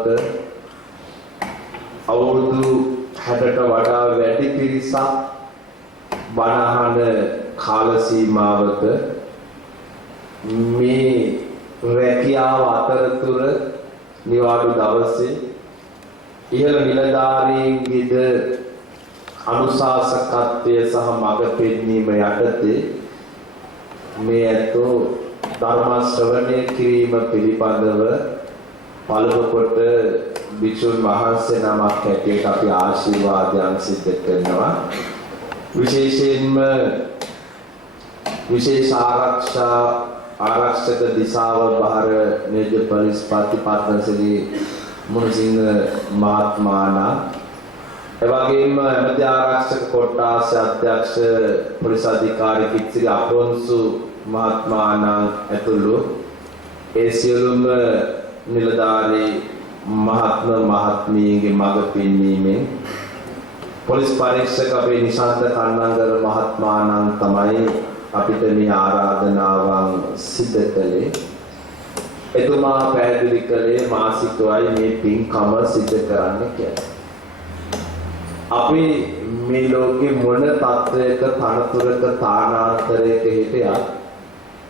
සීමාවක අවුරුදු 60ට වඩා වැඩි පිරිසක් බණ අහන කාල සීමාවක මේ රැකියාව අතරතුර නිවාඩු දවසේ ඉහළ නිලධාරීන්ගේද අනුශාසකත්වය සහ මඟ පෙන්වීම යටතේ මේ ඇතෝ ධර්ම ශ්‍රවණය කිරීම පිළිබඳව පළමු කොට භික්ෂුන් වහන්සේ නමක් හැටියට අපි ආශිර්වාදයන් සිදු කරනවා. විශේෂයෙන්ම විශේෂ ආරක්ෂක දිසාව බහර නියෝජ්‍ය පොලිස් පත්තිපත්නසලී මුණසිංහ මහත්මයාණන් එවැගේම ඇමති ආරක්ෂක කොට්ටාස අධ්‍යක්ෂ පොලිස් අධිකාරී කිත්සිරි අපොන්සු මහත්මයාණන් ඇතුළු ඒ සියලුම නිලධාරී මහත්මීන්ගේ මඟ පෙන්වීමෙන් පොලිස් පරීක්ෂක අපේ නිශාන්ත කන්නංගර මහත්මයාණන් තමයි අපිට මේ ආරාධනාවන් සිදු කළේ. එතුමා පැහැදිලි කළේ මාසිකවයි මේ පින්කම සිදු කරන්න කියලා. අපි මේ ලෝකේ මොන තත්වයක තනතුරක තානාන්තරයක හිටියත්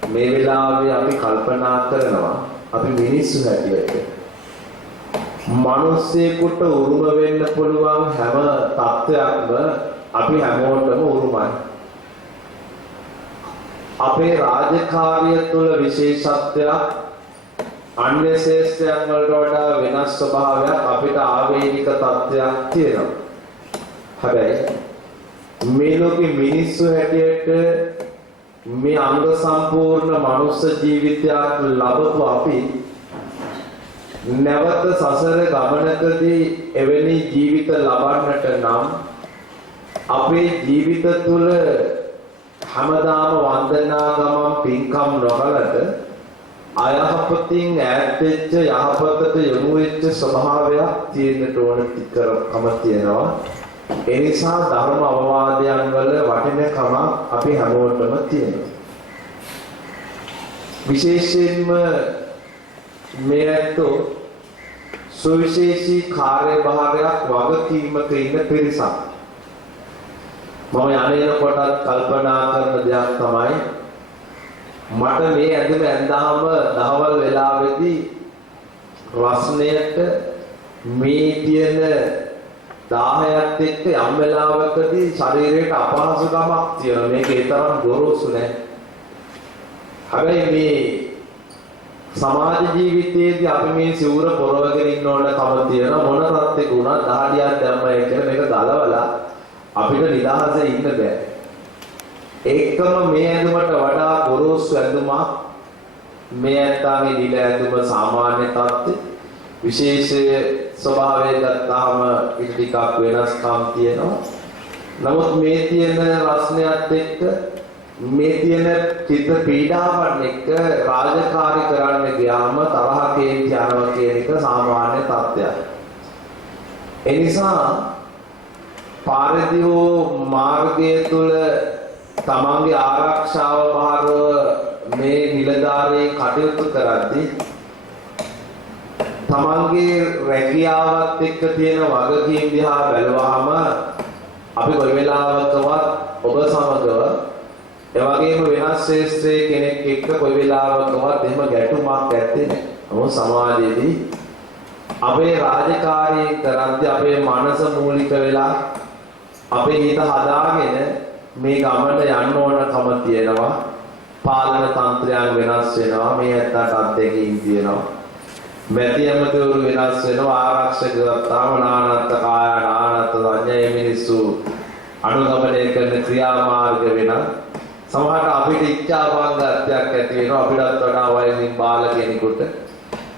මේ වෙලාවේ අපි කල්පනා කරනවා අපි මිනිස්සු හැටියට මිනිස්සෙකුට උරුම වෙන්න පුළුවන් හැම තත්වයක්ම අපි හැමෝටම උරුමයි. අපේ රාජකාරිය තුළ විශේෂත්වයක් අන්‍ය ශ්‍රේෂ්ඨයන් වලට වඩා වෙනස් ස්වභාවයක් අපිට ආවේනික තත්වයක් තියෙනවා. හැබැයි මේ ලෝකේ මිනිස්සු හැටියට මේ අංග සම්පූර්ණ මනුස්ස ජීවිතයක් ලැබපු අපි නැවත සසර ගමනකදී එවැනි ජීවිත ලබන්නට නම් අපේ ජීවිත තුළ හැමදාම වන්දනා ගමන් පින්කම් නොකලට අයහපතින් ඈත් වෙච්ච යහපතට යොමු වෙච්ච ස්වභාවයක් තියෙන්නට ඕන කම තියෙනවා. ඒ නිසා ධර්ම අවවාදයන් වල වටිනකම අපි හැමෝටම තියෙනවා. විශේෂයෙන්ම මේ ඇත්තෝ සුවිශේෂී කාර්යභාරයක් වගකීමක ඉන්න පිරිසක්. මම යන්නේන කොටත් කල්පනා කරන දෙයක් තමයි මට මේ ඇඳුම ඇඳාම දහවල් වෙලාවේදී රස්නයට මේ තියෙන 10ත් එක්ක යම් වෙලාවකදී ශරීරයට අපහසුකමක් තියෙනවා. මේක ඒ තරම් ගොරෝසු නෑ. හැබැයි මේ සමාජ ජීවිතයේදී අපි මේ සිවුර පොරවගෙන ඉන්න ඕන කම තියෙන මොන තත්ත්වයක වුණත් දහඩියක් දැම්මයි කියලා මේක ගලවලා අපිට නිදහසේ ඉන්න බෑ. ඒකම මේ ඇඳුමට වඩා ගොරෝසු ඇඳුමක් මේ ඇත්තාගේ නිල ඇඳුම සාමාන්‍ය තත්ත්වය විශේෂ ස්වභාවය ගත්තාම ඊට ටිකක් වෙනස්කම් තියෙනවා. නමුත් මේ තියෙන රස්නයත් එක්ක මේ තියෙන චිත්ත පීඩාවන් එක්ක රාජකාරී කරන්න ගියාම තරහකේ යනවා කියන එක සාමාන්‍ය තත්ත්වයක්. ඒ නිසා පාරදී මාර්ගය තුල තමන්ගේ ආරක්ෂාව බාරව මේ නිලධාරී කටයුතු කරද්දී තමන්ගේ රැකියාවත් එක්ක තියෙන වගකීම් දිහා බැලුවාම අපි කොයි වෙලාවකවත් ඔබ සමගව එවැගේම වෙනස් ශ්‍රේෂ්ඨ කෙනෙක් එක්ක කොයි වෙලාවකවත් එහෙම ගැටුමක් ඇත්තේ නැහැ. මොකද සමාජයේදී අපේ රාජකාරී කරද්දී අපේ මනස මූලික වෙලා අපේ හිත හදාගෙන මේ ගමනට යන්න ඕනකම තියෙනවා. පාලන තන්ත්‍රයන් වෙනස් වෙනවා. මේ ඇත්තට අත්දැකීම් තියෙනවා. මැති ඇමතිවරු වෙනස් වෙනවා. ආරක්ෂක ගත්තාම නානත්ත කාය නානත්ත සංඥා මිනිස්සු අනුගමනය කරන ක්‍රියාමාර්ග වෙනවා. සමහරට අපිට ඉච්ඡා භංගත්වයක් ඇති වෙනවා. අපිටත් වඩා වයසින් බාල කෙනෙකුට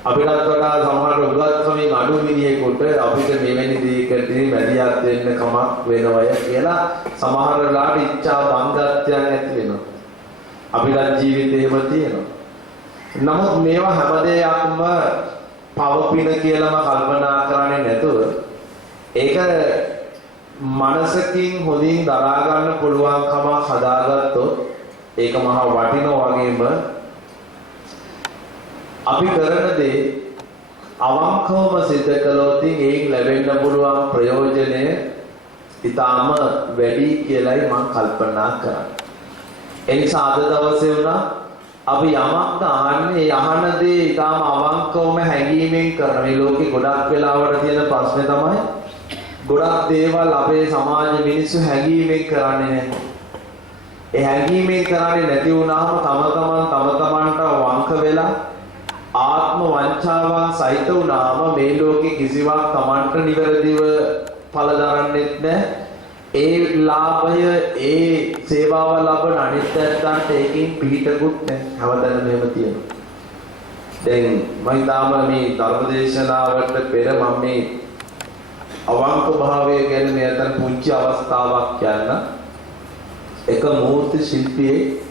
අපිටත් වඩා සමහර උගත්කමින් අඩු මිනිහෙකුට අපිට මෙවැනි දෙයකදී මැදිහත් වෙන්න කමක් වෙනවය කියලා සමහර වෙලාවට ඉච්ඡා භංගත්වයක් ඇති වෙනවා. අපිට ජීවිතේම තියෙනවා. නමුත් මේවා හැම දෙයක්ම පවපින කියලාම කල්පනා කරන්නේ නැතුව ඒක මනසකින් හොඳින් දරා ගන්න පුළුවන්කම හදාගත්තොත් ඒක මහා වටිනා වගේම අපි කරන දේ අවංකවම සිද්ධ කළොත් එයින් ලැබෙන්න පුළුවන් ප්‍රයෝජනය ඊටාම වැඩි කියලායි මම කල්පනා කරන්නේ. ඒ නිසා අද දවසේ වුණා අපි යමක් අහන්නේ අහන දේ ඊටාම අවංකවම හැඟීමෙන් කරන මේ ලෝකේ ගොඩක් වෙලාවට තියෙන ප්‍රශ්නේ තමයි ගොඩක් දේවල් අපේ සමාජ මිනිස්සු හැඟීමෙන් කරන්නේ නැහැ. ඒ හැඟීමෙන් කරන්නේ නැති වුණාම තම තමන්ට වංක වෙලා ආත්ම වංචාවන් සහිත වුණාම මේ ලෝකේ කිසිවක් තමන්ට නිවැරදිව ඵල දරන්නෙත් නැහැ. ඒ ලාභය ඒ සේවාව ලබන අනිත් ඇත්තන්ට ඒකෙන් පිළිටකුත් නැහැ. හැමතැනම එහෙම තියෙනවා. දැන් මම තාම මේ ධර්මදේශනාවට පෙර මම මේ අවංක භාවය ගැන මෙතන පුංචි අවස්ථාවක් කියන්න. එක මූර්ති ශිල්පියෙක්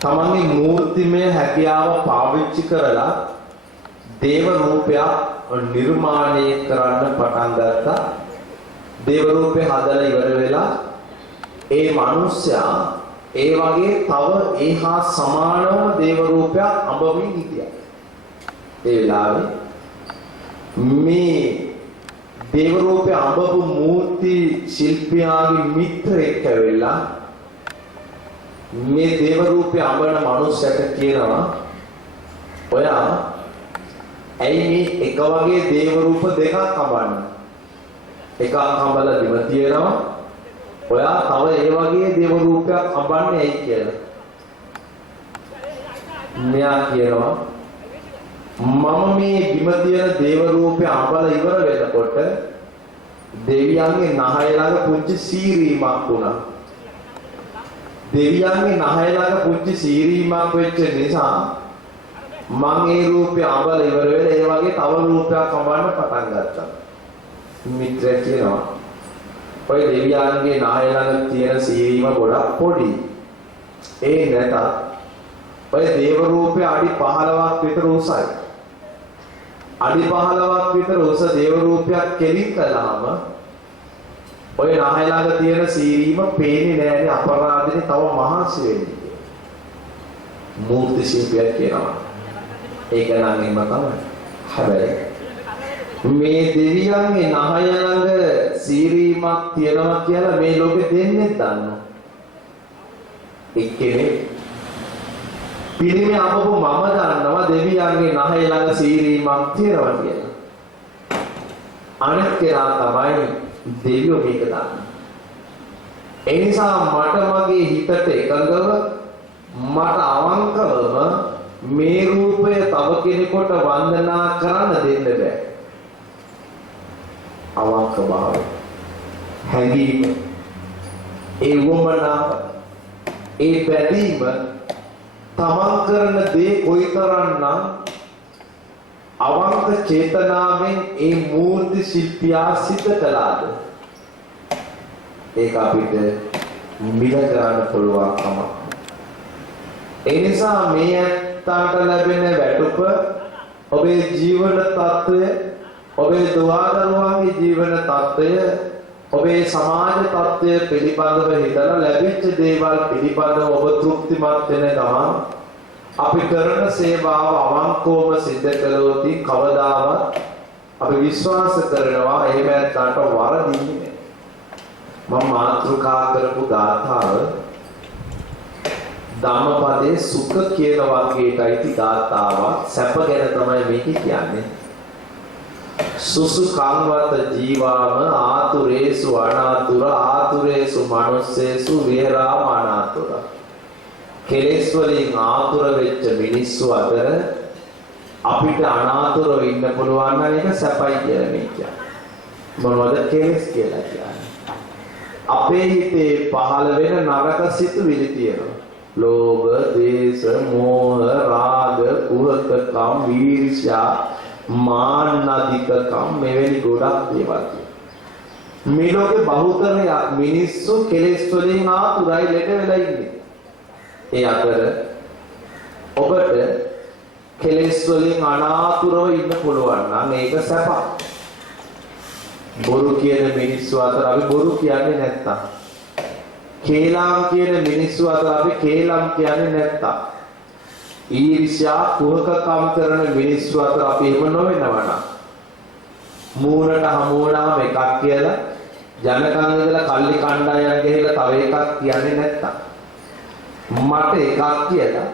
තමන්ගේ මූර්තිමය හැකියාව පාවිච්චි කරලා දේව රූපයක් නිර්මාණය කරන්න පටන් ගත්තා. දේව රූපේ හදලා ඉවර වෙලා ඒ මිනිස්සයා ඒ වගේ තව ඒහා සමානව දේව රූපයක් අඹමින් හිටියා. ඒ වෙලාවේ මේ දේව රූපේ අඹපු මූර්ති ශිල්පියාගේ මිත්‍රයෙක් ඇවිල්ලා මේ දේව රූපේ අඹන මිනිස්සට කියනවා ඔයා ඇයි මේ එක වගේ දේව රූප දෙකක් අඹන්නේ? එකක් අඹලා දිව තියෙනවා. ඔයා තව ඒ වගේ දේව රූපයක් අඹන්නේ ඇයි කියලා. මෙයා කියනවා මම මේ බිම තියෙන දේව රූපය අඹලා ඉවර වෙනකොට දෙවියන්ගේ නහය ළඟ පුංචි සීරීමක් වුණා. දෙවියන්ගේ නහය ළඟ පුංචි සීරීමක් වෙච්ච නිසා මම ඒ රූපය අඹලා ඉවර වෙලා ඒ වගේ තව රූපයක් අඹන්න පටන් ගත්තා. මිත්‍රය කියනවා ඔය දෙවියන්ගේ නහය ළඟ තියෙන සීරීම ගොඩක් පොඩි. ඒ නැතත් ඔය දේව රූපය අඩි 15ක් විතර උසයි. අඩි 15ක් විතර උස දේව රූපයක් කෙලින් කළාම ඔය නහය ළඟ තියෙන සීරීම පේන්නේ නෑනේ අපරාධනේ තව මහන්සි වෙන්නේ. මූර්ති ශිල්පියෙක් කියනවා. ඒක නම් එහෙම තමයි. හැබැයි මේ දෙවියන්ගේ නහය ළඟ සීරීමක් තියෙනවා කියලා මේ ලෝකෙ දෙන්නේ දන්නවා. එක්කෙනෙක් පිරිමි අඹපු මම දන්නවා දෙවියන්ගේ නහය ළඟ සීරීමක් තියෙනවා කියලා. අනෙක් කෙනා තමයි දෙවියෝ මේක දන්නේ. ඒ නිසා මට මගේ හිතට එකඟව මට අවංකවම මේ රූපය තව කෙනෙකුට වන්දනා කරන්න දෙන්න බෑ. අවංක භාවය හැඟීම ඒ වමනාව ඒ බැඳීම තමන් කරන දේ කොයිතරම්නම් අවංක චේතනාවෙන් ඒ මූර්ති ශිල්පියා සිද්ධ කළාද ඒක අපිට මිල ගන්න පුළුවන් කම. ඒ නිසා මේ ඇත්තන්ට ලැබෙන වැටුප ඔබේ ජීවන තත්ත්වය ඔබේ දුවදරුවන්ගේ ජීවන තත්ත්වය ඔබේ සමාජ තත්ත්වය පිළිබඳව හිතලා ලැබිච්ච දේවල් පිළිබඳව ඔබ තෘප්තිමත් වෙන ගමන් අපි කරන සේවාව අවංකවම සිද්ධ කළොත් කවදාවත් අපි විශ්වාස කරනවා එහෙම නැත්නම් වරදින්නේ නැහැ. මම මාතෘකා කරපු ගාථාව ධම්මපදයේ සුඛ කියන වර්ගයටයි ගාථාවක්. සැප ගැන තමයි මේක කියන්නේ. සුසු කංවත ජීවාම ආතුරේසු අනාතුර ආතුරේසු මනුස්සේසු විහෙරාම අනාතුර. කෙලෙස් වලින් ආතුර වෙච්ච මිනිස්සු අතර අපිට අනාතුරව ඉන්න පුළුවන් නම් ඒක සැපයි කියලා මේ කියන්නේ. මොනවද කෙලෙස් කියලා කියන්නේ? අපේ හිතේ පහළ වෙන නරක සිතුවිලි තියෙනවා. ලෝභ, ද්වේෂ, මෝහ, රාග, කුහකකම්, ඊර්ෂ්‍යා, මාන්නදිකකම් මෙවැනි ගොඩක් දේවල් තියෙනවා. මේ ලෝකේ බහුතරය මිනිස්සු කෙලෙස් වලින් ආතුරයි ලෙඩ වෙලා ඉන්නේ. ඒ අතර ඔබට කෙලෙස් වලින් අනාතුරව ඉන්න පුළුවන් නම් ඒක සැපක්. බොරු කියන මිනිස්සු අතර අපි බොරු කියන්නේ නැත්තම්, කේලම් කියන මිනිස්සු අතර අපි කේලම් කියන්නේ නැත්තම්, ඊර්ෂ්‍යා කුහකකම් කරන මිනිස්සු අතර අපි එහෙම නොවෙනවා නම් මූණට හමු වුණාම එකක් කියලා ජනකම් ඉඳලා කල්ලි කණ්ඩායම් ගිහලා තව එකක් කියන්නේ නැත්තම් මට එකක් කියලා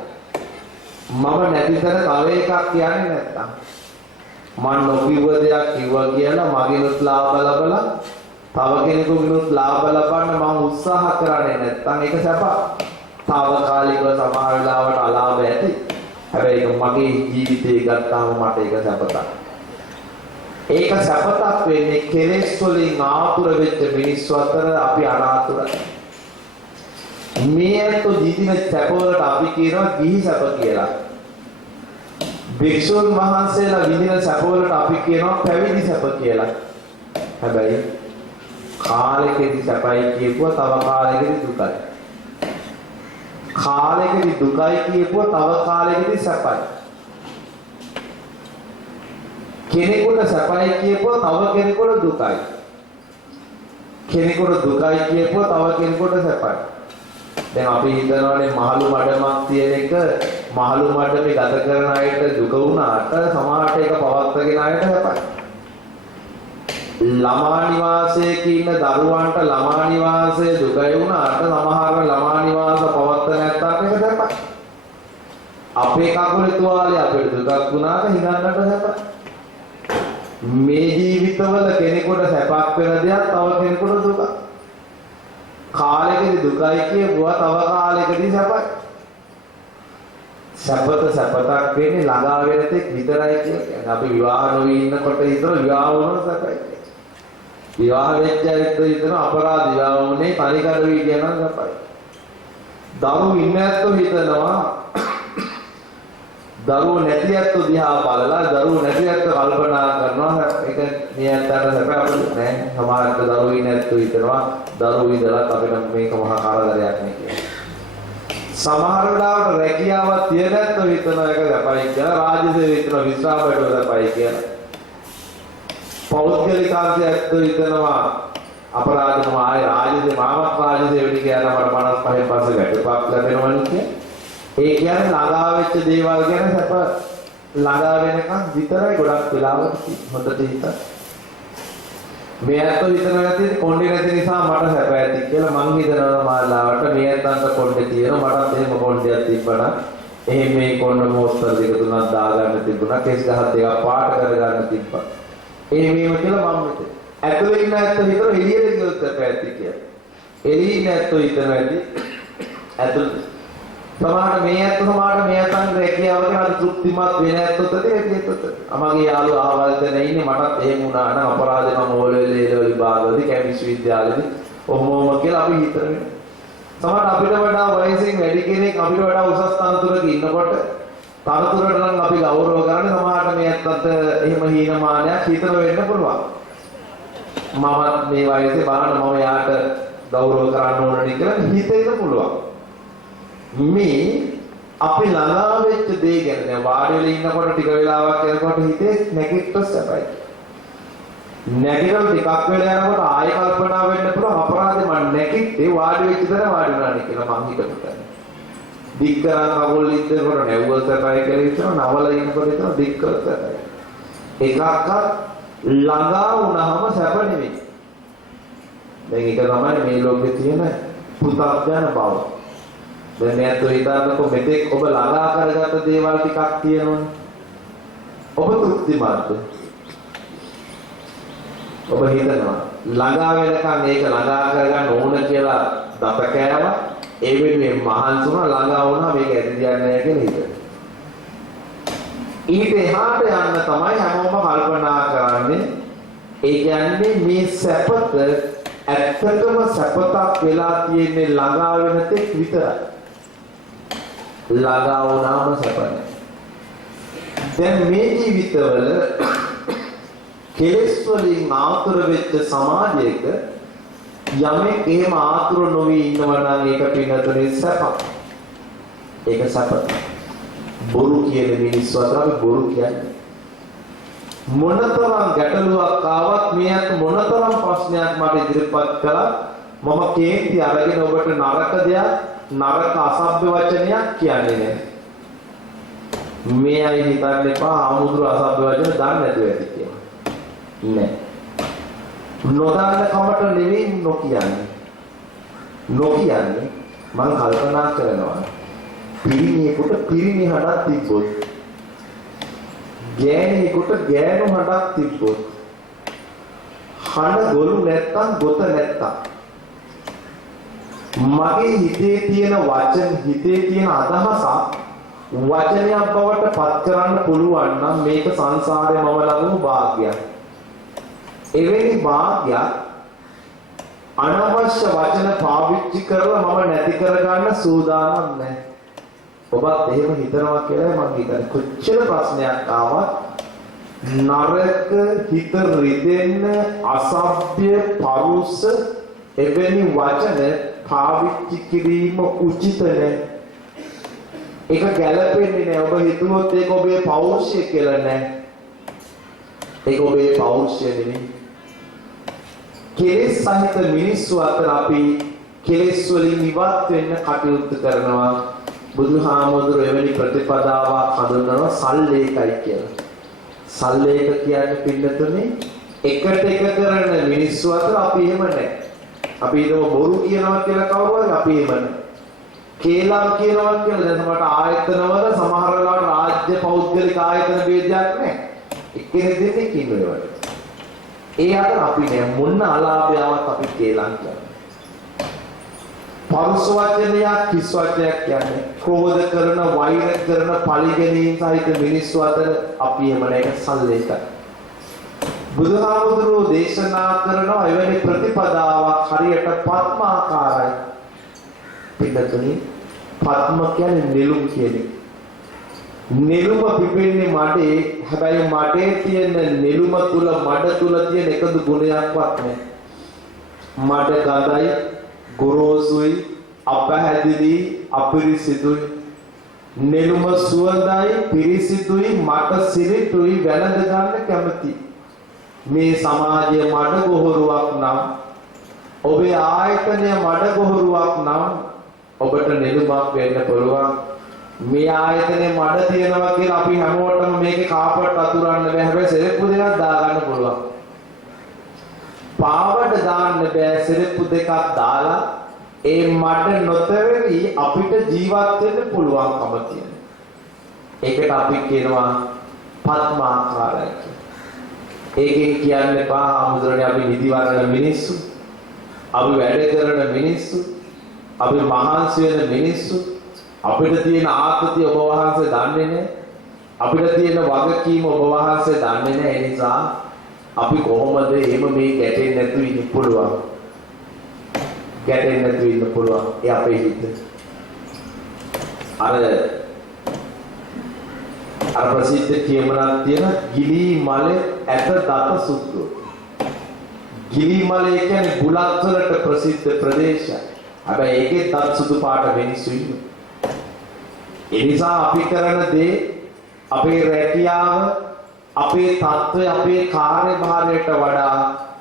මම නැතිතර තව එකක් කියන්නේ නැත්තම් මම නොකියුව දෙයක් කිව්වා කියලා මගිනුත් ලාභ ලබලා තව කෙනෙකුගෙනුත් ලාභ ලබන්න මම උත්සාහ කරන්නේ නැත්තම් ඒක සැප. తాවකාලිකව සමහර වෙලාවට අලාභ ඇති. හැබැයි ඒක මගේ ජීවිතේ ගත්තාම මට ඒක සැපතක්. ඒක සැපතක් වෙන්නේ කෙලෙස් වලින් ආතුර වෙච්ච මිනිස්සු අතර අපි අනාතුරයි. මේත් ජීවින සැපවලට අපි කියනවා ගිහි සැප කියලා. භික්ෂුන් වහන්සේලා විඳින සැපවලට අපි කියනවා පැවිදි සැප කියලා. හැබැයි කාලෙකදී සැපයි කියපුවා තව කාලෙකදී දුකයි. කාලෙකදී දුකයි කියපුවා තව කාලෙකදී සැපයි. කෙනෙකුට සැපයි කියපුවා තව කෙනෙකුට දුකයි. කෙනෙකුට දුකයි කියපුවා තව කෙනෙකුට සැපයි. දැන් අපි හිතනවානේ මහලු මඩමක් තියෙන එක මහලු මඩමේ ගත කරන අයට දුක වුණාට සමහරට ඒක පවත්වාගෙන අයට සැපයි. ළමා නිවාසයක ඉන්න දරුවන්ට ළමා නිවාසයේ දුකයි වුණාට සමහර ළමා නිවාස පවත්ත නැත්නම් ඒක සැපයි. අපේ කකුලේ තුවාලේ අපිට දුකක් වුණාට හිතන්නට සැපයි. මේ ජීවිතවල කෙනෙකුට සැපක් වෙන දෙයක් තව කෙනෙකුට දුකක්. කාලෙකදී දුකයි කියපුවා තව කාලෙකදී සැපයි. සැපතක් වෙන්නේ ළඟා වෙන තෙක් විතරයි කියන්නේ. අපි විවාහ නොවි ඉන්නකොට හිතන විවාහ වුණොත් සැපයි. විවාහ වෙච්ච ඇත්ත හිතන අපරාධ විවාහ වුණේ තනිකර වී කියන සැපයි. දරුවෝ ඉන්න ඇත්තෝ හිතනවා දරුවෝ නැති ඇත්තෝ දිහා බලලා දරුවෝ නැති ඇත්තෝ කල්පනා කරනවා ඒක මේ ඇත්තට සැප අපිට නෑ. සමහරවිට දරුවෝ ඉන්න ඇත්තෝ හිතනවා දරුවෝ ඉඳලා අපිට මේක මහා කරදරයක් නේ කියලා. සමහර වෙලාවට රැකියාවක් තියෙන ඇත්තෝ හිතනවා ඒක සැපයි කියලා. රාජ්‍ය සේවය හිතනවා විශ්‍රාම බඩුව සැපයි කියලා. පෞද්ගලිකාන්තය ඇත්තෝ හිතනවා අපරාධම ආයේ රාජ්‍ය සේවය මාමත් රාජ්‍ය සේවය කියලා මට 55 පස්සේ වැටුපක් ලැබෙනවා නේ. ඒ කියන්නේ ළඟා වෙච්ච දේවල් ගැන සැප ළඟා වෙනකන් විතරයි ගොඩක් වෙලාවට හොඳට හිතන්න. මේ අතෝ හිතන නැති කොණ්ඩේ නැති නිසා මට සැප ඇති කියලා මං හිතනවා මාලාවට මේ අතන්ට කොණ්ඩේ තියෙනවා මටත් එහෙම කොණ්ඩයක් තිබ්බනම් එහෙම මේ කොණ්ඩ මොස්තර දෙක තුනක් දාගන්න තිබුණා කෙස් ගහක් දෙකක් පාට කරගන්න තිබ්බා. එහෙමම කියලා මම හිතේ. ඇතුලේ ඉන්න ඇත්ත හිතන එළියට ගියොත් සැප ඇති කියලා. එළියේ ඉන්න ඇත්තෝ හිතන ඇති ඇතුලේ සමහරට මේ අතන් රැකියාවක හරි තෘප්තිමත් වෙන ඇත්තොත් ඇතිත් අමගේ යාළුවා ආවල් දෙන ඉන්නේ මටත් එහෙම වුණා නම් අපරාධේ මම ඕලෙවල් ලේවල් විභාගවලදී කැමි විශ්වවිද්‍යාලෙදී ඔහොම කියලා අපි හිතන්නේ. සමහරට අපිට වඩා වයසින් වැඩි කෙනෙක් අපිට වඩා උසස් තනතුරක ඉන්නකොට තනතුරට නම් අපි ගෞරව කරන්නේ සමහරට මේ ඇත්තත් එහෙම හීනමානයක් හිතන වෙන්න පුළුවන්. මම මේ වයසේ බලන්න මම යාට ගෞරව කරන්න ඕනනේ කියලා හිතෙන්න පුළුවන්. මේ අපි ළඟා වෙච්ච දේ ගැන දැන් වාඩි වෙලා ඉන්නකොට ටික වෙලාවක් යනකොට හිතේ නැගිට්ටොත් සැපයි. නැගිටලා ටිකක් වෙලා යනකොට ආයෙ කල්පනා වෙන්න පුළුවන් අපරාධේ මම නැගිට්ටේ වාඩි වෙච්ච දර වාඩි වුණානේ කියලා මං හිතනවා. දික් කරන් කවුල් ඉන්නකොට නැවුව සැපයි කියලා හිතනවා නවල ඉන්නකොට හිතනවා දික් කරත් සැපයි. එකක්වත් ළඟා වුණාම සැප නෙවෙයි. දැන් ඒක තමයි මේ ලෝකේ තියෙන පුතග්ජන බව. දැන් මේත් හිතන්නකො මෙතෙක් ඔබ ළඟා කරගත්ත දේවල් ටිකක් තියෙනවනේ. ඔබ තෘප්තිමත්ද? ඔබ හිතනවා ළඟා වෙනකන් මේක ළඟා කරගන්න ඕන කියලා දත කෑවා. ඒ වෙනුවෙන් මහන්සි වුණා ළඟා වුණා මේක ඇති දියන්නේ නැහැ කියලා හිතනවා. ඊට එහාට යන්න තමයි හැමෝම කල්පනා කරන්නේ. ඒ කියන්නේ මේ සැපත ඇත්තටම සැපතක් වෙලා තියෙන්නේ ළඟා වෙන තෙක් විතරයි. ළඟා වුණාම සැපයි. දැන් මේ ජීවිතවල කෙලෙස් වලින් ආතුර වෙච්ච සමාජයක යමෙක් එහෙම ආතුර නොවි ඉන්නවා නම් ඒක පින්නතුනේ සැපක්. ඒක සැපක්. බොරු කියන මිනිස්සු අතර අපි බොරු කියන්නේ මොනතරම් ගැටලුවක් ආවත් මෙයාට මොනතරම් ප්‍රශ්නයක් මට ඉදිරිපත් කළා මම කේන්ති අරගෙන ඔබට නරක දෙයක් නරක අසභ්‍ය වචනයක් කියන්නේ නැහැ. මේ අය හිතන්න එපා ආමුදුර අසභ්‍ය වචන දන්නේ නැතුව ඇති කියලා. නෑ. නොදන්න කමට නෙවෙයි නොකියන්නේ. නොකියන්නේ මම කල්පනා කරනවා පිරිමියෙකුට පිරිමි හඩක් තිබ්බොත් ගෑණියෙකුට ගෑනු හඩක් තිබ්බොත් හඩ ගොළු නැත්තම් ගොත නැත්තම් මගේ හිතේ තියෙන වචන හිතේ තියෙන අදහසක් වචනයක් බවට පත් කරන්න පුළුවන් නම් මේක සංසාරේ මම ලැබුණු වාග්යක්. එවැනි වාග්යක් අනවශ්‍ය වචන පාවිච්චි කරලා මම නැති කරගන්න සූදානම් නැහැ. ඔබත් එහෙම හිතනවා කියලා මම හිතන්නේ. කොච්චර ප්‍රශ්නයක් ආවත් නරක හිත රිදෙන්න අසභ්‍ය පරුස එවැනි වචන පාවිච්චි කිරීම උචිත නැහැ. ඒක ගැළපෙන්නේ නැහැ. ඔබ හිතුවොත් ඒක ඔබේ පෞරුෂය කියලා නැහැ. ඒක ඔබේ පෞරුෂය නෙවෙයි. කෙලෙස් සහිත මිනිස්සු අතර අපි කෙලෙස් වලින් ඉවත් වෙන්න කටයුතු කරනවා. බුදුහාමුදුරුවෝ එවැනි ප්‍රතිපදාවක් හඳුන්වනවා සල්ලේකයි කියලා. සල්ලේක කියන්නේ පින්නතුනේ එකට එක කරන මිනිස්සු අතර අපි එහෙම නැහැ. අපි හිතමු බොරු කියනවා කියලා කවුරුහරි අපි එහෙම නැහැ. කේලම් කියනවා කියලා දැන් සමහරට ආයතනවල සමහර වෙලාවට රාජ්‍ය පෞද්ගලික ආයතන ભેදයක් නැහැ. එක්කෙනෙක් දෙන්නෙක් ඉන්නවා. ඒ අතර අපි නෑ මොන්න අලාභයාවත් අපි කේලම් කියන්නේ. පරුස වචනයක් කිස් වචනයක් කියන්නේ ක්‍රෝධ කරන වෛර කරන පරිගණීම් සහිත මිනිස්සු අතර අපි එහෙම නැහැ සල්ලේකයි. බුදුහාමුදුරුවෝ දේශනා කරනවා එවැනි ප්‍රතිපදාවක් හරියට පద్මාකාරයි. පිටතුනි පద్ම කියන්නේ නෙළුම් කියන්නේ. නෙළුම පිපෙන්නේ මඩේ. හැබැයි මඩේ තියෙන නෙළුම තුල මඩ තුල තියෙන එකදු ගුණයක්වත් නැහැ. මඩ ගඳයි, ගොරෝසුයි, අපහැදිලි, අපිරිසිදුයි. නෙළුම සුවඳයි, පිරිසිදුයි, මට සිරිතුයි වැළඳ ගන්න කැමති. මේ සමාජයේ මඩ ගොහරුවක් නම් ඔබේ ආයතනය මඩ ගොහරුවක් නම් ඔබට නෙළුමක් වෙන්න පුළුවන්. මේ ආයතනේ මඩ තියනවා කියලා අපි හැමෝටම මේකේ කාපට් අතුරන්න බෑ. හැබැයි සෙරෙප්පු දෙකක් දාගන්න පුළුවන්. පාවඩ දාන්න බෑ. සෙරෙප්පු දෙකක් දාලා ඒ මඩ නොතෙරි අපිට ජීවත් වෙන්න පුළුවන්කම තියෙන. ඒකට අපි කියනවා පద్මාකාරයි කියලා. ඒකෙන් කියන්නේ ආමුදුරනේ අපි නිදි වරන මිනිස්සු, අපි වැඩ කරන මිනිස්සු, අපි මහන්සි වෙන මිනිස්සු. අපිට තියෙන ආතතිය ඔබ වහන්සේ දන්නේ නැහැ. අපිට තියෙන වගකීම ඔබ වහන්සේ දන්නේ නැහැ. ඒ නිසා අපි කොහොමද එහෙම මේ ගැටෙන්නේ නැතුව ඉන්න පුළුවන්? ගැටෙන්නේ නැතුව ඉන්න පුළුවන්. ඒ අපේ හිත. අර ප්‍රසිද්ධ කියමනක් තියෙන ගිලි මලේ ඇත දත සුද්ධ. ගිලි මලේ කියන්නේ බුලත් වලට ප්‍රසිද්ධ ප්‍රදේශයක්. හැබැයි ඒකේ දත් සුදු පාට මිනිස්සු ඉන්නවා. ඒ නිසා අපි කරන දේ අපේ රැකියාව අපේ තත්ත්වය අපේ කාර්යභාරයට වඩා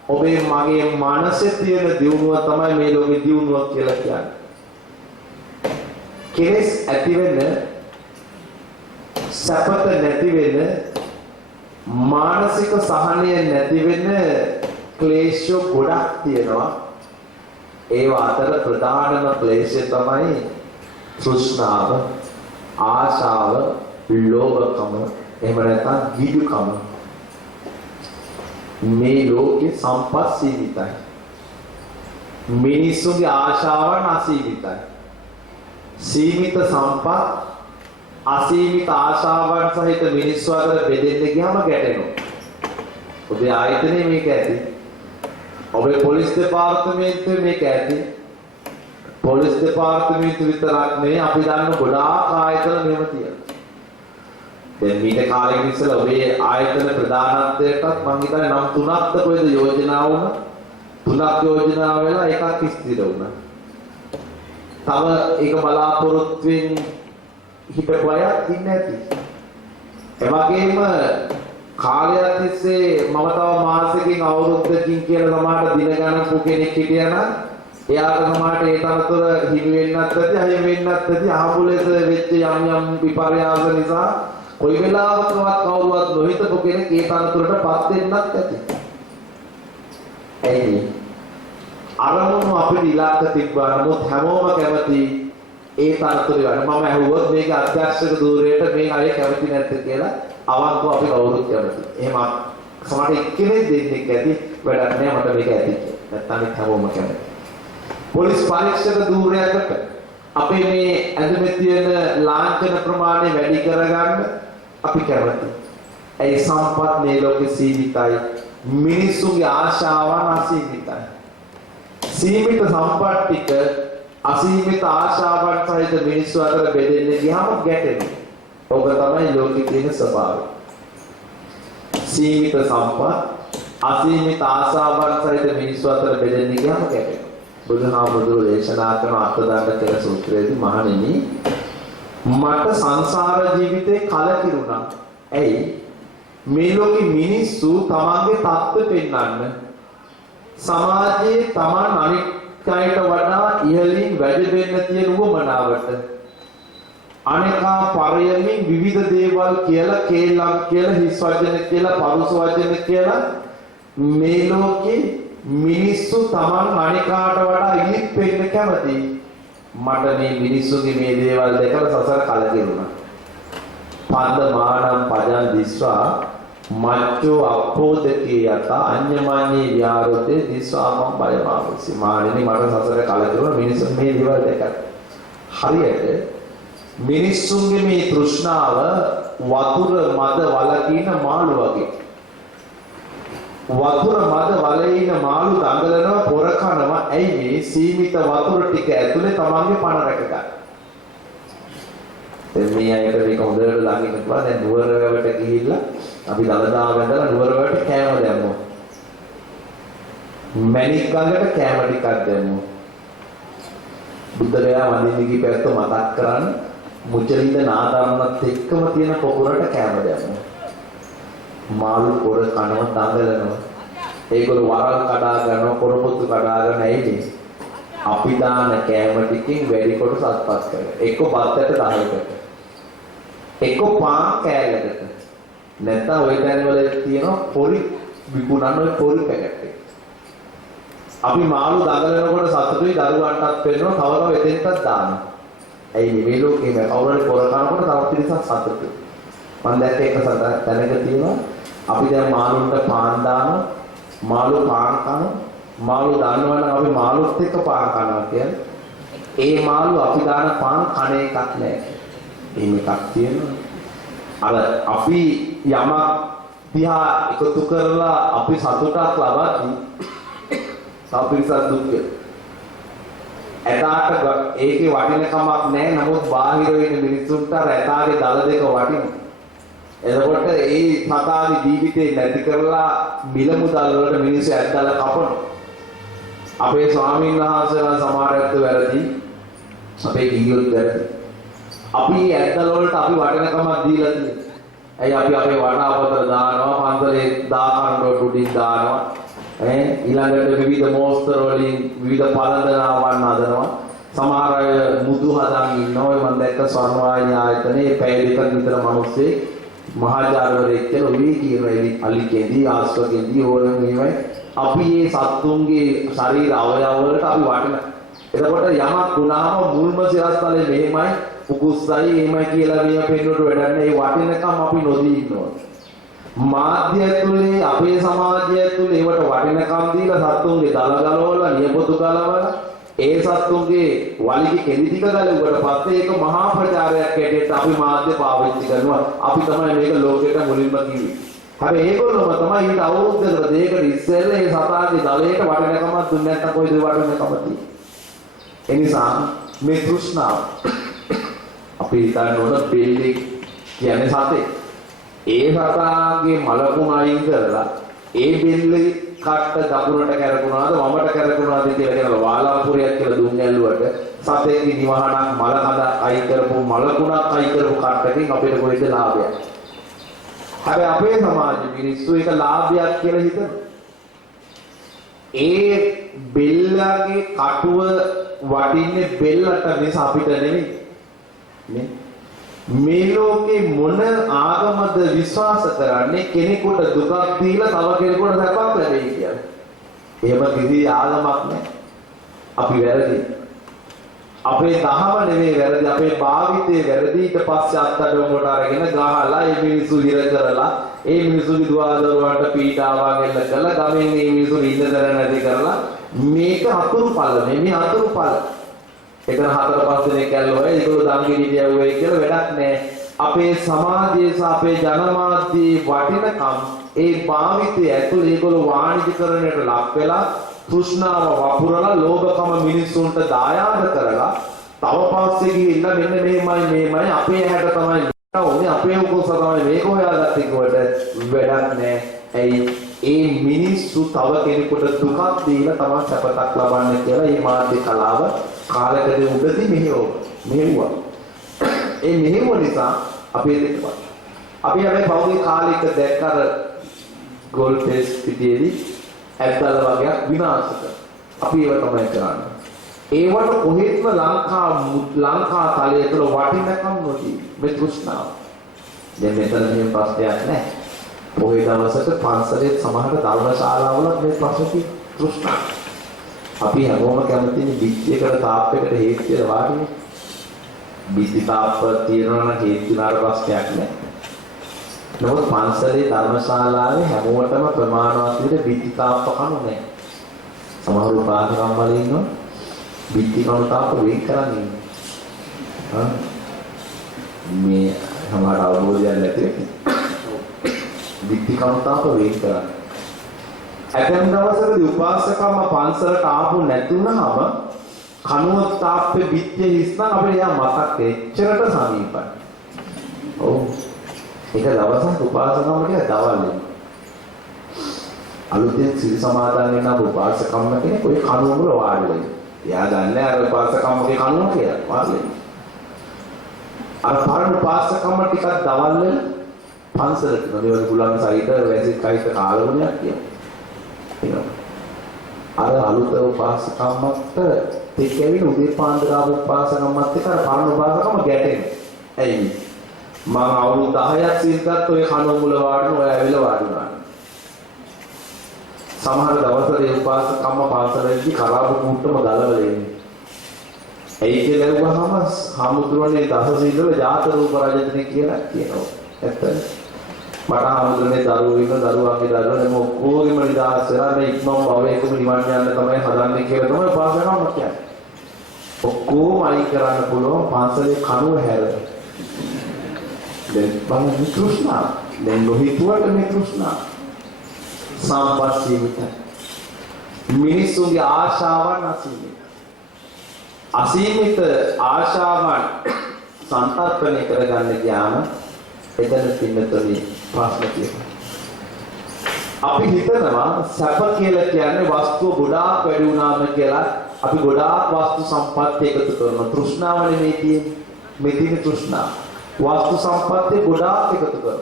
ඔබේ මගේ මනසේ තියෙන දියුණුව තමයි මේ ලෝකේ දියුණුව කියලා කියන්නේ. කෙලෙස් ඇති වෙන සපත නැති වෙන මානසික සහනය නැති වෙන ක්ලේශ ගොඩක් තියෙනවා. ඒව අතර ප්‍රධානම ක්ලේශය තමයි තෘෂ්ණාව, ආශාව, ලෝභකම, එහෙම නැත්නම් ගිජුකම. මේ ලෝකේ සම්පත් සීමිතයි. මිනිසුන්ගේ ආශාවන් අසීමිතයි. සීමිත සම්පත් අසීමිත ආශාවන් සහිත මිනිස්සු අතර බෙදෙන්න ගියාම ගැටෙනවා. ඔබේ ආයතනයේ මේක ඇති. ඔබේ පොලිස් දෙපාර්තමේන්තුවේ මේක ඇති. පොලිස් දෙපාර්තමේන්තුව විතරක් නෙවෙයි අපි දන්න ගොඩාක් ආයතන මෙහෙම තියෙනවා. දැන් මීට කාලෙක ඉස්සෙල්ලා ඔබේ ආයතන ප්‍රධානත්වයටත් මම හිතන්නේ නම් 3ක්ද කොහෙද යෝජනා වුණා. 3ක් යෝජනා වෙලා එකක් ස්ථිර වුණා. තව ඒක බලාපොරොත්තුෙන් හිටපු අය ඉන්නේ නැති. ඒ වගේම කාලයක් තිස්සේ මම තව මාසෙකින් අවුරුද්දකින් කියලා සමහරට දින ගණන් කෙනෙක් හිටියා නම් එයාට සමහරට ඒ තරතර හිමි වෙන්නත් ඇති, අහිමි වෙන්නත් ඇති. ආම්බුලන්ස් වෙච්ච යම් විපර්යාස නිසා කොයි වෙලාවකවත් කවුරුවත් නොහිතපු කෙනෙක් ඒ තනතුරටපත් වෙන්නත් ඇති. එයි අරමුණු අපිට ඉලක්ක තිබ්බා නමුත් හැමෝම කැමති ඒ තනතුර ගන්න. මම ඇහුවොත් මේක අධ්‍යක්ෂක ධූරයට මේ අය කැමති නැද්ද කියලා අවංකව අපි කවුරුත් කැමති. එහෙම සමහර එක්කෙනෙක් දෙන්නෙක් ඇති වැඩක් නෑ මට මේක ඇති කියලා. නැත්නම් හැමෝම කැමති. පොලිස් පරීක්ෂක ධූරයකට අපේ මේ ඇඳුමේ තියෙන ලාංඡන ප්‍රමාණය වැඩි කරගන්න අපි කැමති. ඒ සම්පත් මේ ලෝකේ සීමිතයි. මිනිසුන්ගේ ආශාවන් අසීමිතයි. සීමිත සම්පත් ටික අසීමිත ආශාවන් සහිත මිනිස්සු අතර බෙදෙන්න ගියාම ගැටෙනවා. ඔබ තමයි ලෝකේ තියෙන ස්වභාවය. සීමිත සම්පත් අසීමිත ආශාවන් සහිත මිනිස්සු අතර බෙදෙන්න ගියාම ගැටෙනවා. බුදුහාමුදුරුවෝ දේශනා කරන අර්ථදණ්ඩ කියලා සූත්‍රයේදී මහණෙනි මට සංසාර ජීවිතේ කලකිරුණා. ඇයි? මේ ලෝකෙ මිනිස්සු තමන්ගේ தත්ත්ව පෙන්වන්න සමාජයේ තමන් අනිත් අයට වඩා ඉහළින් වැඩෙන්න තියෙන උවමනාවට අනේකා පරයමින් විවිධ දේවල් කියලා කේලම් කියලා හිස් වචන කියලා පරුස වචන කියලා මේ ලෝකේ මිනිස්සු තමන් අනේකාට වඩා ඉලිප් වෙන්න කැමති. මට මේ මිනිස්සුගේ මේ දේවල් දැකලා සසර කලකිරුණා. පන්ද මානම් පජන් දිස්වා මච්චෝ අපෝදකේ යත අඤ්ඤමඤ්ඤේ විහාරතේ දිස්වාමම් බයමාවසි. මානෙනි මට සසර කලකිරුණා මිනිස්සු මේ දේවල් දැකලා. හරියට මිනිස්සුන්ගේ මේ තෘෂ්ණාව වතුර මද වලකින මාළු වගේ. වතුර මද වලේන මාළු දඟලනවා පොර කනවා. ඇයි මේ සීමිත වතුර ටික ඇතුලේ තමන්ගේ පණ රැක ගන්න. දැන් මේ අයට මේක හොඳට ළඟින් ඉන්නවා. දැන් නුවරවැවට ගිහිල්ලා අපි දලදා වැඳලා නුවරවැවට කෑම දැම්මෝ. මැණික් ගඟට කෑම ටිකක් දැම්මෝ. බුද්ධරයා වඳින්නගේ පැත්ත මතක් කරන් මුචලින්ද නාදාන්නත් එක්කම තියෙන පොකුරට කෑම දැම්මෝ. මාළු පොර කනවා දඟලනවා. ඒගොල්ලෝ වරල් කඩා ගන්නවා පොරපොත්තු කඩා ගන්න ඇයිනේ. අපි දාන කෑම ටිකෙන් වැඩි කොටස අත්පත් කරනවා. එක්ක බත්තට 10කට. එක්ක පාන් කෑල්ලකට. නැත්නම් ওই තැන්වල තියෙන පොරි විකුණන ওই පොරි පැකට් එක. අපි මාළු දඟලනකොට සතුටුයි දරුවන්ටත් පෙන්නනවා තව තව එතෙන්ටත් දානවා. ඇයි මේ ලෝකේ මේ කවුරුහරි පොර කනකොට තව පිරිසක් සතුටුයි. මම දැක්ක එක තැනක තියෙනවා අපි දැන් මාළුන්ට පාන් දානවා මාළු පාන් කනවා මාළු දන්නවනම් අපි මාළුත් එක්ක පාන් කනවා කියන්නේ ඒ මාළු අපි දාන පාන් කණ එකක් නෑ. එහෙම එකක් තියෙනවා. අර අපි යමක් දිහා එකතු කරලා අපි සතුටක් ලබද්දී සාපිරිසක් දුක් ඇතාට ඒකේ වටිනකමක් නෑ. නමුත් බාහිර වෙන මිනිස්සුන්ට ඇතාගේ දල දෙක වටිනවා. එතකොට ඒ සතාගේ ජීවිතේ නැති කරලා මිල මුදල් වලට මිනිස්සු ඇද්දලා කපනවා. අපේ ස්වාමීන් වහන්සේලා සමහරවිට වැරදි අපේ ගිහියොත් වැරදි. අපි ඇද්දල වලට අපි වටිනකමක් දීලා තියෙනවා. ඇයි අපි අපේ වටාපතර දානවා පන්සලේ දාකරන ටුඩින් දානවා. ඊළඟට විවිධ මෝස්තර වලින් විවිධ පළඳනාවන් හදනවා. සමහර අය මුදු හදන් ඉන්නවා. මම දැක්ක ස්වර්ණවාහිනී ආයතනයේ පැය දෙකක් විතර මිනිස්සේ මහාචාර්යවරයෙක් කියලා ඔය කියන අලිකේදී ආස්වකේදී ඕනෙම මේවයි අපි මේ සත්තුන්ගේ ශරීර අවයව වලට අපි වටින. එතකොට යමක් වුණාම මුල්ම සිරස්තලේ මෙහෙමයි පුකුස්සයි එහෙමයි කියලා මේ පෙන්නුවට වැඩක් නෑ. ඒ වටිනකම් අපි නොදී ඉන්නවා. මාධ්‍ය ඇතුලේ අපේ සමාජය ඇතුලේ ඒවට වටිනකම් දීලා සත්තුන්ගේ දල ගලවලා නියපොතු ගලවලා ඒ සත්තුන්ගේ වලිගේ කෙලි ටික ගලවුවට පස්සේ ඒක මහා ප්‍රචාරයක් ඇටියට අපි මාධ්‍ය පාවිච්චි කරනවා. අපි තමයි මේක ලෝකෙට මුලින්ම කිව්වේ. හැබැයි ඒගොල්ලෝම තමයි ඊට අවුරුද්දකට දෙකකට ඉස්සෙල්ලා මේ සතාගේ දලයට වටිනකමක් දුන්නේ නැත්නම් කොයිද වටිනකම තියෙන්නේ. ඒ නිසා මේ තෘෂ්ණාව අපි හිතන්න ඕන බෙල්ලේ කියන්නේ සතේ. ඒ සතාගේ මලකුණ අයින් කරලා ඒ බෙල්ලේ කට්ට දකුණට කැරකුණාද වමට කැරකුණාද කියලා කියනවා. වාලාපුරයක් කියලා දුන්නේ ඇල්ලුවට සතේගේ නිවහනක් මල කඳ අයින් කරපු මලකුණක් අයින් කරපු කට්ටකින් අපිට කොහෙද ලාභයක්? හැබැයි අපේ සමාජයේ මිනිස්සු ඒක ලාභයක් කියලා හිතනවා. ඒ බෙල්ලගේ කටුව වටින්නේ බෙල්ලට මිස අපිට නෙමෙයි. නේ? මේ ලෝකේ මොන ආගමද විශ්වාස කරන්නේ කෙනෙකුට දුකක් දීලා තව කෙනෙකුට සැපක් ලැබෙයි කියලා. එහෙම කිසි ආගමක් නැහැ. අපි වැරදි. අපේ දහම නෙමෙයි වැරදි, අපේ භාවිතේ වැරදි. ඊට පස්සේ අත්අඩංගුවට අරගෙන ගහලා ඒ මිනිස්සු හිර කරලා ඒ මිනිස්සුගේ දුවදරුවන්ට පීඩාවක් එල්ල කළා. ගමෙන් මේ මිනිස්සු ඉන්න දර නැති කරලා මේක අතුරුපළ නෙමෙයි අතුරුපළ. එතන 4-5 දෙනෙක් ඇල්ලුවා ඒගොල්ලෝ දංගිනි දියුවේ කියලා වැඩක් නැහැ. අපේ සමාජයේ සහ අපේ ජනමාධ්‍යයේ වටිනකම් ඒ භාවිතය ඇතුළේ ඒගොල්ලෝ වාණිජකරණයට ලක් වෙලා තෘෂ්ණාව වපුරලා ලෝභකම මිනිස්සුන්ට දායාද කරලා තව පස්සේ ගිහිල්ලා මෙන්න මෙහෙමයි අපේ ඇහැට තමයි ඕනේ අපේ උකුස තමයි මේක හොයාගත්තේ කොට වැඩක් නැහැ. ඇයි ඒ මිනිස්සු තව කෙනෙකුට දුකක් දීලා තමයි සැපතක් ලබන්නේ කියලා මේ මාධ්‍ය කලාව කාලකදී උඩදී මෙහෙවුවා. ඒ මෙහෙවුව නිසා අපි දෙකපත්. අපි හැබැයි පෞද්ගලික කාලයක දැක්කර ගෝල් ටෙස්ට් පිටියේදී ඇත්තල වගේක් විනාශ කරනවා. අපි ඒව තමයි කරන්නේ. ඒවට කොහෙත්ම ලංකා තලයේ තුල වටිනකම් නොදී මේ තෘෂ්ණාව. දැන් මෙතන මේ ප්‍රශ්නයක් නැහැ. පොහේ දවසට පන්සලේ සමහර ධර්මශාලාවල මේ ප්‍රශ්නේ තෘෂ්ණාව. අපි හැමෝම කැමතිනේ පිටියකට තාප්පයකට හේතු කියලා වාඩිනේ. පිටි තාප්ප තියනවා නම් හේතු නාර ප්‍රශ්නයක් නැහැ. නමුත් පන්සලේ ධර්මශාලාවේ හැමෝටම ප්‍රමාණවත් විදිහට පිටි තාප්ප කණු නැහැ. සමහර උපාසකම්මල ඉන්නවා පිටි කණු තාප්ප වෙන් කරන්නේ. මේ සමහර අවබෝධයක් නැති පිටි කණු තාප්ප වෙන් කරන්නේ. ඇතැම් දවසකදී උපාසකම්ම පන්සලට ආපු නැතුණාම කණුව තාප්පේ පිටියේ හිස්නම් අපිට එයා මතක් එච්චරට සමීපයි. ඔව්. ඒක දවසක් උපාසකම්ම කියලා දවල්නේ. අලුතෙන් සිල් සමාදන් වෙන උපාසකම්ම කෙනෙක් ඔය කණුව වල වාඩි වෙනවා. එයා දන්නේ අර උපාසකම්මගේ කණුව කියලා වාඩි වෙනවා. අර පරණ උපාසකම්ම ටිකක් දවල් වෙන පන්සලට නේද ගුලන් සයිට වැසිත් කයිට කාලගුණයක් කියනවා. අර අලුත උපාසකම්මට දෙකෙවින උදේ පාන්දර ආව උපාසකම්මත් එක්ක අර පරණ උපාසකම්ම ගැටෙනවා. ඇයි? මම අවුරුදු 10ක් සිල් ගත්ත ඔය කණුව මුල වාඩින ඔය ඇවිල්ලා වාඩි වුණා. සමහර දවස්වල ඒ උපාසකම්ම පාසලේදී කරාබු කුට්ටම ගලවලා එන්නේ. ඇයි කියලා වහම හමුදුරනේ දස සීලවල ජාත රූප රජතනේ කියලා කියනවා. ඇත්තද? මට හමුදුරනේ දරුවෝ ඉන්න දරුවාගේ දරුවෝ නම් ඔක්කොගෙම නිදහස් වෙලා මේ ඉක්මන් භවයකම නිවන් යන්න තමයි හදන්නේ කියලා තමයි උපාසකම්ම කියන්නේ. ඔක්කොම අයින් කරන්න පුළුවන් පාසලේ කණුව හැරෙන්න. දැන් බලන්න තෘෂ්ණා. දැන් නොහිතුවට මේ තෘෂ්ණා. සම්පස්සීමිත. මිනිසුන්ගේ ආශාවන් අසීමිත. අසීමිත ආශාවන් සංතරපණය කරගන්න ගියාම එතන පින්නතොලි ප්‍රශ්න තියෙනවා. අපි හිතනවා සැප කියලා කියන්නේ වස්තුව ගොඩාක් වැඩි වුණාම කියලා අපි ගොඩාක් වස්තු සම්පත් එකතු කරනවා. තෘෂ්ණාව නෙමෙයි තියෙන්නේ. මේ තියෙන තෘෂ්ණාව. වස්තු සම්පත්තිය ගොඩාක් එකතු කරනවා.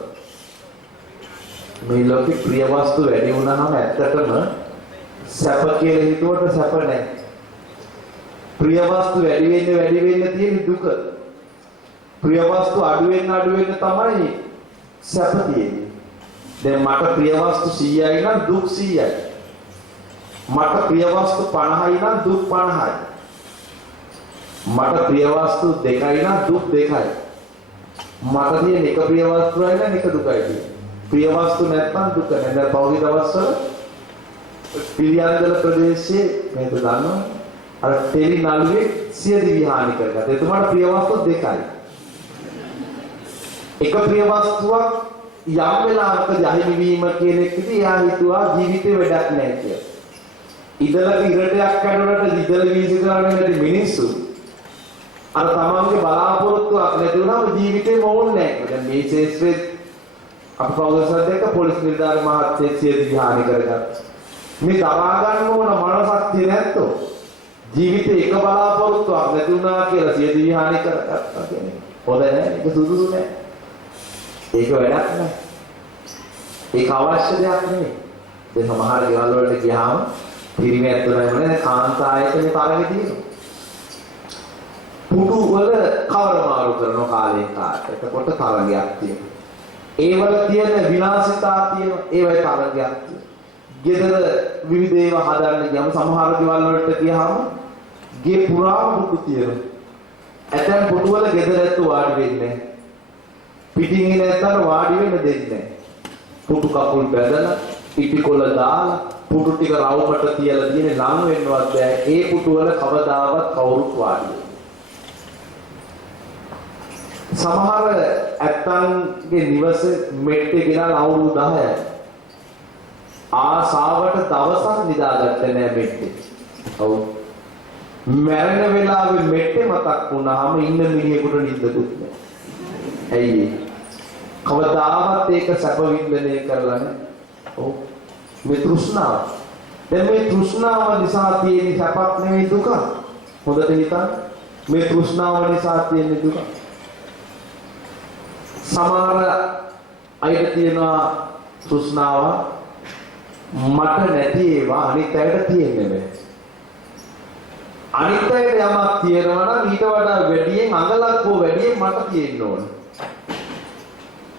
මේ ලෝකේ ප්‍රිය වස්තු වැඩි වුණාම ඇත්තටම සැප කියලා හිතුවට සැප නැහැ. ප්‍රිය වස්තු වැඩි වෙන්න තියෙන දුක. ප්‍රිය වස්තු අඩු වෙන්න තමයි සැප තියෙන්නේ. දැන් මට ප්‍රිය වස්තු 100යි නම් දුක් 100යි. මට ප්‍රිය වස්තු 50යි නම් දුක් 50යි. මට ප්‍රිය වස්තු 2යි නම් දුක් 2යි. මට තියෙන එක ප්‍රිය වස්තුවයි නම් එක දුකයි තියෙන්නේ. ප්‍රිය වස්තු නැත්නම් දුක නැහැ. දැන් පෞද්ගලික දවස්වල පිළියන්දල ප්‍රදේශයේ මේක දන්නවා. අර ටෙලි නළුවේ සියදි විහානි කරගත්තා. එතුමාට ප්‍රිය වස්තු 2යි. එක ප්‍රිය වස්තුවක් යම් වෙලාවකදී අහිමි වීම කියන එකදී එයා හිතුවා ජීවිතේ වැඩක් නැහැ කියලා. ඉදලක ඉරටයක් කඩනකොට ඉදල වීසි කරන්නේ මිනිස්සු අර තමන්ගේ බලාපොරොත්තුවක් නැති වුණාම ජීවිතේම ඕනේ නැහැ. දැන් මේ ශේෂ්ත්‍රයේ අපි පෞද්ගලික දෙක පොලිස් නිලධාරි මහත්තයෙක් සියදි විහානි කරගත්තා. මේ දරා ගන්න ඕන මනසක් තියෙන නැත්තෝ ජීවිතේ එක බලාපොරොත්තුවක් නැති වුණා කියලා සියදි විහානි කරගත්තා කියන්නේ. හොඳ නැහැ. ඒක සුදුසු නැහැ. ඒක වැඩක් නෑ. ඒක අවශ්‍ය දෙයක් නෙමෙයි. දැන් සමහර ගෙවල් වලට ගියාම පිරිමි ඇතුළේ වල කාන්තායතනේ තරගෙ තියෙනවා. පුටු වල කවර මාරු කරන කාලේ කාට. එතකොට තරගයක් තියෙනවා. ඒ වල තියෙන විනාශිතා තියෙනවා. ඒවයි තරගයක් තියෙනවා. ගෙදර විවිධ ඒවා හදන්න ගියම සමහර ගෙවල් වලට ගියාම ගේ පුරාම පුටු තියෙනවා. ඇතැම් පුටු වල ගෙදර ඇත්තු වාඩි වෙන්නේ නැහැ. පිටින් ඉන්න ඇත්තට වාඩි වෙන්න දෙන්නේ නැහැ. පුටු කකුල් බැදලා ඉටිකොල දාලා පුටු ටික රවුමට තියලා දිනේ ලං වෙන්නවත් බෑ. ඒ පුටු වල කවදාවත් කවුරුත් වාඩි වෙන්නේ. සමහර ඇත්තන්ගේ නිවස මෙට්ටේ ගෙනලා අවුරුදු 10යි. ආසාවට දවසක් නිදාගත්තේ නෑ මෙට්ටේ. ඔව්. මරණ වෙලාවේ මෙට්ටේ මතක් වුණාම ඉන්න මිනිහෙකුට නිින්දකුත් නෑ. ඇයි? කවදාවත් ඒක සැප වින්දනය කරලා නෑ. ඔව්. මේ තෘෂ්ණාව. දැන් මේ තෘෂ්ණාව නිසා තියෙන සැපක් නෙවෙයි දුක. හොඳට හිතන්න. මේ තෘෂ්ණාව නිසා තියෙන දුක. සමහර අයට තියෙනවා තෘෂ්ණාව මට නැති ඒවා අනිත් අයට තියෙන්නේ නැහැ. අනිත් අයට යමක් තියෙනවා නම් ඊට වඩා වැඩියෙන් අඟලක් හෝ වැඩියෙන් මට තියෙන්න ඕන.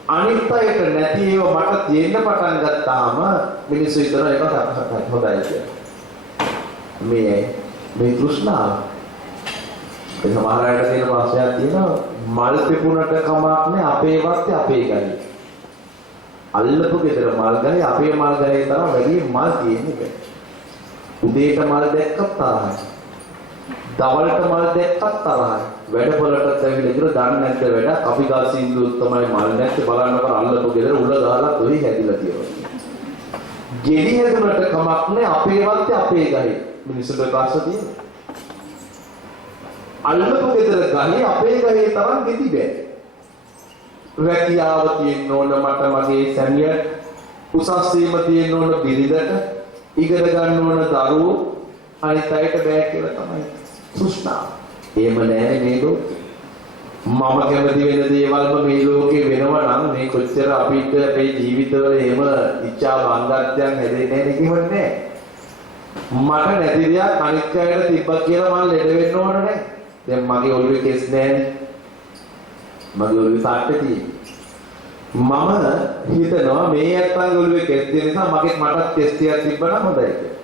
අනිත් අයට නැති ඒවා මට තියෙන්න පටන් ගත්තාම මිනිස්සු හිතනවා ඒක හොඳයි කියලා. මේ තෘෂ්ණාව. ඒ සමහර අයට තියෙන ප්‍රශ්නයක් තියෙනවා මල් පිපුණට කමක් නෑ අපේ වත්තේ අපේ ගහේ. අල්ලපු ගෙදර මල් ගහේ අපේ මල් ගහේ තරම් වැඩි මල් තියෙන්නේ නැහැ. උදේට මල් දැක්කත් තරහයි. දවල්ට මල් දැක්කත් තරහයි. වැඩපොළටත් ඇවිල්ලා ඉතල දන්නේ නැද්ද වැඩ අපි ගා සින්දුවත් තමයි මල් නැත්තේ බලන්නකෝ අල්ලපු ගෙදර උල ගහලා තොයි හැදිලා තියෙනවා. ගෙඩි හැදුනට කමක් නෑ අපේ වත්තේ අපේ ගහේ. මිනිස්සුන්ට කාශ තියෙනවා. අල්ලපු ගෙදර ගහේ අපේ ගහේ තරම් ගෙඩි බෑ. රැකියාව තියෙන්න ඕන මට මගේ සැමියාට උසස් වීම තියෙන්න ඕන බිරිඳට ඉගෙන ගන්න ඕන දරුවෝ අනිත් අයට බෑ කියලා තමයි තෘෂ්ණාව. එහෙම නෑ මේ ලෝකෙ. මම කැමති වෙන දේවල්ම මේ ලෝකේ වෙනවා නම් මේ කොච්චර අපිට අපේ ජීවිතවල එහෙම ඉච්ඡා බංගත්වයන් හැදෙන්නේ නැහැ කිව්වන්නේ. මට නැති දෙයක් අනිත් අයට තිබ්බා කියලා මම ලෙඩ වෙන්න ඕන නෑ. දැන් මගේ ඔළුවේ කෙස් නෑනේ. මගේ ඔළුවේ සාට්ටේ තියෙන්නේ. මම හිතනවා මේ ඇත්තන්ගේ ඔළුවේ කෙස් තියෙන නිසා මටත් කෙස් ටිකක් තිබ්බනම් හොඳයි කියලා.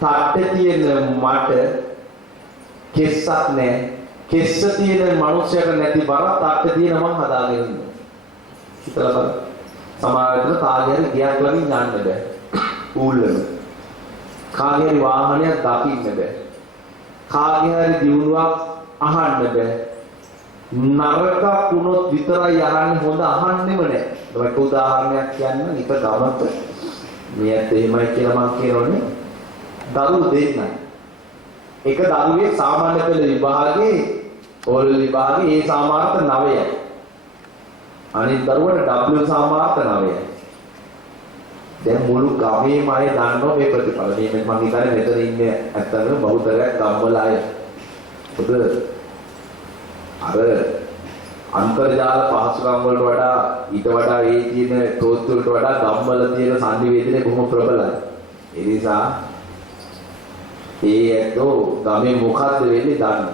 සාට්ටේ තියෙන මට කෙස්සක් නෑ. කෙස්ස තියෙන මනුස්සයට නැති බර සාට්ටේ තියෙන මම හදාගෙන ඉන්නවා. හිතලා බලන්න. සමාජයට කාගේ හරි ගියක් ළඟින් යන්න බෑ. ඌල්ලම. කාගේ හරි වාහනයක් දකින්න බෑ. කාගේ හරි දියුණුවක් අහන්න බෑ. නරක වුණොත් විතරයි අහන්නේ හොඳ අහන්නෙම නෑ. ඒකට උදාහරණයක් කියන්න එක ගමක මෙයත් එහෙමයි කියලා මම කියනෝනේ. දරුවෝ දෙන්නයි. එක දරුවේ සාමාන්‍ය පෙළ විභාගයේ ඕල් විභාගයේ ඒ සාමාර්ථ 9යි. අනිත් දරුවට W සාමාර්ථ 9යි. දැන් මුළු ගමේම අය දන්නවා මේ ප්‍රතිඵල. මේ මම හිතන්නේ මෙතන ඉන්නේ ඇත්තටම බහුතරයක් ගම්වල අය. පොද අර අන්තර්ජාල පහසුකම් වලට වඩා ඊට වඩා ඒ තියෙන තෝත්තු වලට වඩා ගම්වල තියෙන සංනිවේදනය බොහොම ප්‍රබලයි. ඒ නිසා ඒ ඇත්තෝ ගමේ මොකද්ද වෙන්නේ දන්න.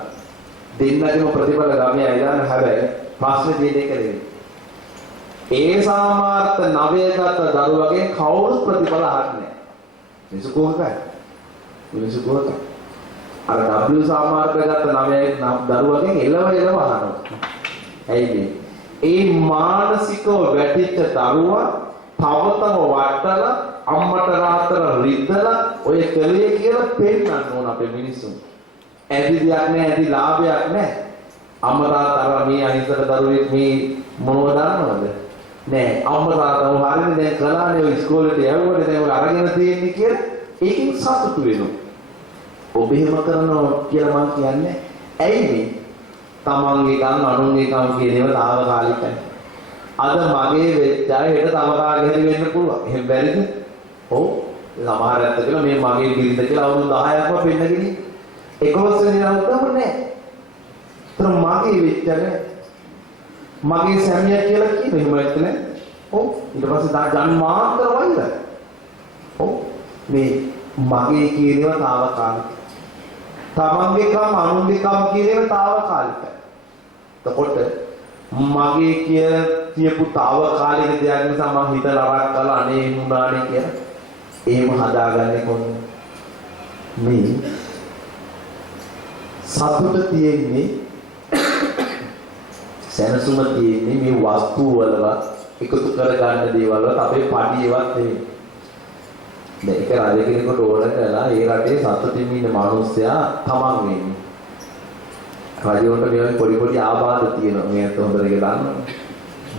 දෙන්නගේම ප්‍රතිඵල ගමේ අය දන්න හැබැයි ප්‍රශ්නේ තියෙන එක නෙවෙයි. ඒ සාමාර්ථ 9 ගත දරුවගේ කවුරුත් ප්‍රතිඵල අහන්නේ නැහැ. මිනිස්සු කොහොමද? මිනිස්සු කොහොමද? අර W සාමාර්ථ ගත 9 දරුවගෙන් එළව අහනවා. ඇයි ඒ මානසිකව වැටිච්ච දරුවා තවතම වටලා අම්මට රාතර රිද්දලා ඔය කලේ කියලා පෙන්නන්න ඕන අපේ මිනිස්සුන්. ඇදි දෙයක් නැහැ, ඇදි ලාභයක් නැහැ. අම්මලා තර මේ අහිංසක දරුවෙක් මේ මොනවද දන්නවද? නෑ අම්මලා තව හරියට දැන් කලානේ ඔය ඉස්කෝලේට යවුවනේ දැන් ඔය අරගෙන තියෙන්නේ කියලා ඒකෙන් සතුටු වෙනවා. ඔබ එහෙම කරනවා කියලා මම කියන්නේ ඇයි මේ තමන්ගේ කම් අනුන්ගේ කම් කියන ඒවා తాවකාලිකයි. අද මගේ වෙච්ච අය හෙට තව කාගේ හරි වෙන්න පුළුවන්. එහෙම බැරිද? ඔව්. සමහර ඇත්ත කියලා මේ මගේ බිරිඳ කියලා අවුරුදු 10ක්ම පෙන්නගෙන 11 වෙනි අවුරුද්දම නෑ. ඒතර මගේ වෙච්ච අය මගේ සැමියා කියලා කියන එහෙම නැත්නම් ඔව් ඊට පස්සේ ජන්මාන්තර වයිද? ඔව් මේ මගේ කියනවා తాවකාලික. තමන්ගේ කම් අනුන්ගේ කම් කියන එක తాවකාලිකයි. එතකොට මගේ කියපු తాවකාලික දෙයක් නිසා මම හිත නරක කරලා අනේ මුණානේ කියලා එහෙම හදාගන්නේ කොහොමද? මේ සතුට තියෙන්නේ සැනසුම තියෙන්නේ මේ වස්තු වලවත් එකතු කරගන්න දේවල් වල අපේ පඩියවත් නෙවෙයි. මේක රජ කෙනෙකුට ඕන කරලා ඒ රටේ සතුටින් ඉන්න මිනිස්සයා තමන් වෙන්නේ. රජවන්ට මේ පොඩි පොඩි ආබාධ තියෙනවා. මේකට හොඳට ගලන්න.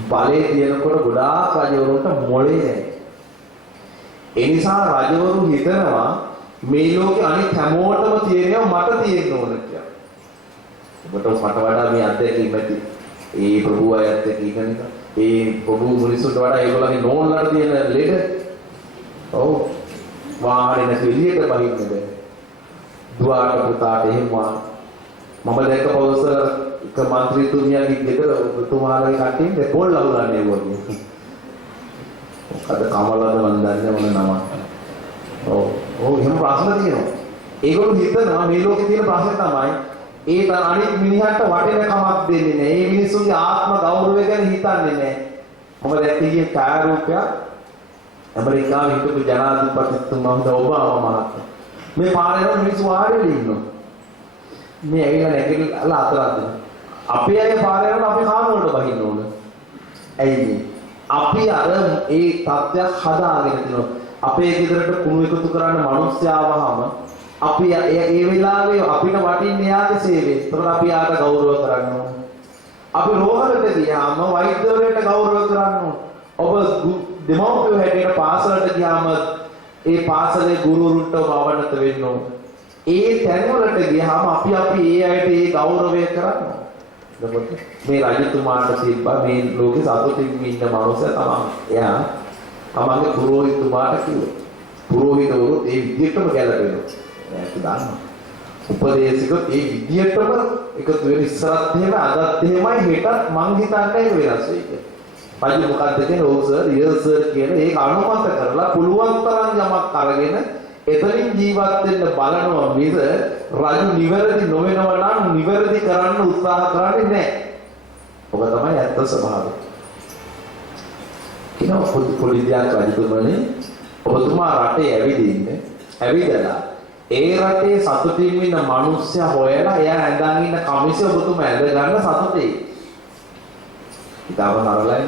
බලේ තියෙනකොට ගොඩාක් රජවරුන්ට මොලේ නැහැ. ඒ නිසා රජවරු හිතනවා මේ ලෝකේ අනිත් හැමෝටම තියෙනවා මට තියෙන්න ඕන කියලා. ඔබට මට වඩා මේ අත්දැකීම් ඇති. ඒ ප්‍රභු අයත් එක්ක ඉන්න නිසා ඒ ප්‍රභු මිනිසුන්ට වඩා ඒගොල්ලන්ගේ නෝන්ලට තියෙන ලෙඩ. ඔව්. වාහනේ නැති එළියට බහින්න බෑ. දුවාට පුතාට එහෙම මම දැක්ක පොල්සර් එක മന്ത്രിතුමියගේ ගෙදර තුමාලගේ කට්ටියෙන් පොල් ලවුලන්නේ වගේ. මොකද කමලද මන් දන්නේ මොන නම. ඔව් එහෙම ප්‍රශ්න තියෙනවා. ඒගොල්ලෝ හිතනවා මේ ලෝකේ තියෙන ප්‍රශ්න තමයි ඒ අනිත් මිනිහට වටින කමක් දෙන්නේ නැහැ. මේ මිනිස්සුන්ගේ ආත්ම ගෞරවය ගැන හිතන්නේ නැහැ. මොකද ඇත්තේ ඡායාරූපයක් ඇමරිකාවේ හිටපු ජනාධිපතිතුමා ඔබාමා මහත්මයා. මේ පාරේ මිනිස්සු වාඩිලා ඉන්නවා. මේ ඇවිල්ලා නැගිටලා අතරත් අපේ අය පාරේ යනකොට අපි කාම වලට බහින්න ඕන. ඇයි අපි අර ඒ තත්ත්වයක් හදාගෙන තිනවා. අපේ ගෙදරට කුණු එකතු කරන්න මිනිස්සාවහම අපි ඒ වෙලාවේ අපිට වටින්නේ යාගේ සේවය. ඒතකොට අපි යාට ගෞරව කරන්න ඕන. අපි රෝහලට ගියාම වෛද්‍යවරයාට ගෞරව කරන්න ඕන. ඔබ දෙමව්පියෝ හැටියට පාසලට ගියාම ඒ පාසලේ ගුරුවරුන්ට වවන්නත වෙන්න ඕන. ඒ තැන්වලට ගියාම අපි ඒ අයට ඒ ගෞරවය කරන්න ඕන. එතකොට මේ රජතුමාට තිබ්බා මේ ලෝකේ සතුටින් ඉන්න මනුස්සය තමයි. එයා තමන්ගේ පුරෝහිතතුමාට කිව්වා. පුරෝහිතවරු ඒ විදිහටම ගැලපෙනවා. ඒක දන්නවා. උපදේශකත් ඒ විදිහටම එකතු වෙන ඉස්සරත් එහෙම අදත් එහෙමයි හෙටත් මං හිතන්නේ ඒක වෙනස් වෙයි කියලා. රජු මොකක්ද කියන්නේ? ඔව් සර්, රියල් සර් කියලා ඒක අනුමත කරලා පුළුවන් තරම් යමක් අරගෙන එතනින් ජීවත් වෙන්න බලනවා මිස රජු නිවැරදි නොවෙනවා නම් නිවැරදි කරන්න උත්සාහ කරන්නේ නැහැ. ඔබ තමයි ඇත්ත ස්වභාවය. කිනෝ පොඩි දෙයක් රජතුමනි ඔබතුමා රටේ ඇවිදින්නේ ඇවිදලා ඒ රටේ සතුටින් ඉන්න මිනිස්සයා හොයලා එයා ඇඳන් ඉන්න කමිස ඔබතුමා ඇඳ ගන්න සතුටේ. ඉතාලම නරලයි.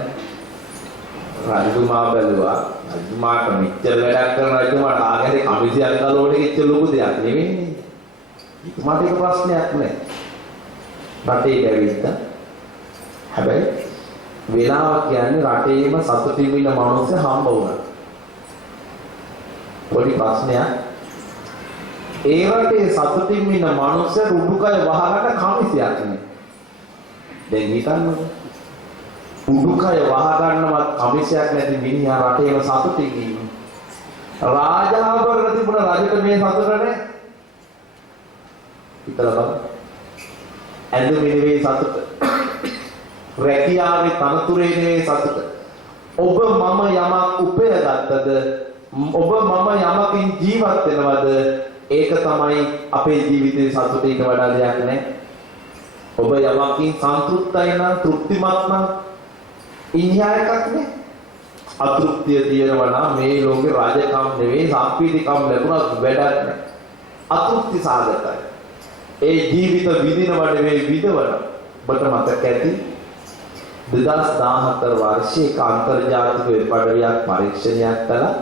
රජතුමා බැලුවා රජතුමාට මෙච්චර වැඩක් කරන රජතුමාට ආගලේ කමිසයක් ගලවන්න එච්චර ලොකු දෙයක් නෙවෙයිනේ. මට ඒක ප්‍රශ්නයක් නෑ. රටේ ඇවිත්තා. හැබැයි වෙලාව කියන්නේ රටේම සතුටින් ඉන්න මිනිස්සු හම්බ වුණා. පොඩි ප්‍රශ්නයක්. ඒ රටේ සතුටින් ඉන්න මිනිස්සු උඩුකය වහකට කමිසයක් නේ. දැන් හිතන්නකෝ. උඩුකය වහ ගන්නවත් කමිසයක් නැති මිනිහා රටේම සතුටින් ඉන්නේ. රාජාභරණ තිබුණ රජට මේ සතුට නැහැ. හිතලා බලන්න. ඇඳුමේ නෙවෙයි සතුට. රැකියාවේ තනතුරේ නෙවෙයි සතුට. ඔබ මම යමක් උපයගත්තද ඔබ මම යමකින් ජීවත් වෙනවද ඒක තමයි අපේ ජීවිතේ සතුට ඊට වඩා දෙයක් නැහැ. ඔබ යමකින් සන්තුෂ්ටයි නම් තෘප්තිමත් නම් ඉන්හියා එකක් නේ. අතෘප්තිය තියෙනවා නම් මේ ලෝකේ රාජකම් නෙවෙයි සම්පීතිකම් ලැබුණත් වැඩක් නැහැ. අතෘප්ති සාගතයි. ඒ ජීවිත විඳිනව නෙවෙයි විඳවන. ඔබට මතක ඇති 2014 වර්ෂයේ අන්තර්ජාතික වෙබ්අඩවියක් පරීක්ෂණයක් කළා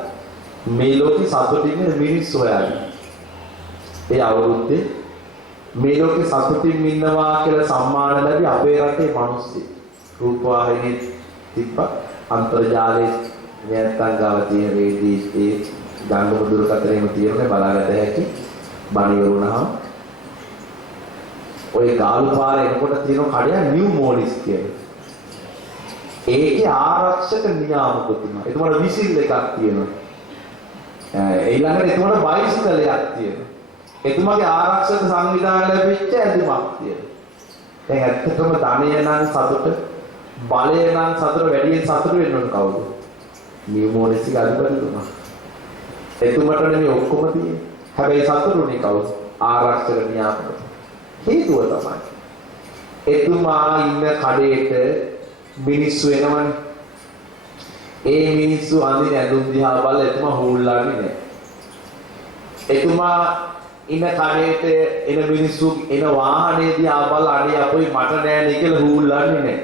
මේ ලෝකේ සතුටින් ඉන්න මිනිස්සු හොයාගෙන. ඒ අවුරුද්දේ මේ ලෝකේ සතුටින් ඉන්නවා කියලා සම්මාන ලැබි අපේ රටේ මිනිස්සු රූපවාහිනියේ තිබ්බ අන්තර්ජාලයේ නැත්තම් ගාව තියෙන වේදී ඒ ගංගම දුරකථනයේම තියෙන්නේ බලාගත හැකි බණිවරුණා ඔය ගාලු පාර එනකොට තියෙන කඩයක් නිව් මෝලිස් කියලා. ඒකේ ආරක්ෂක නියාමක තුනක්. එතකොට විසිල් එකක් තියෙනවා. ඊළඟට එතකොට බයිසිකලයක් තියෙනවා. එතුමාගේ ආරක්ෂක සංවිධානය ලැබිච්ච ඇඳුමක් තියෙනවා. දැන් ඇත්තටම ධනය නම් සතුට, බලය නම් සතුට වැඩියෙන් සතුට වෙන්න ඕන කවුද? නිව් මෝලිස් එක අධිපතිතුමා. එතුමාට නෙමෙයි ඔක්කොම තියෙන්නේ. හැබැයි සතුටුනේ කවුද? ආරක්ෂක නියාමක. හේතුව තමයි. එතුමා ඉන්න කඩේට මිනිස්සු එනවනේ. ඒ මිනිස්සු අඳින ඇඳුම් දිහා බලලා එතුමා හුල්ලාන්නේ නැහැ. එතුමා ඉන්න කඩේට එන මිනිස්සු එන වාහනේ දිහා බලලා අනේ අපොයි මට නෑනේ කියලා හුල්ලාන්නේ නැහැ.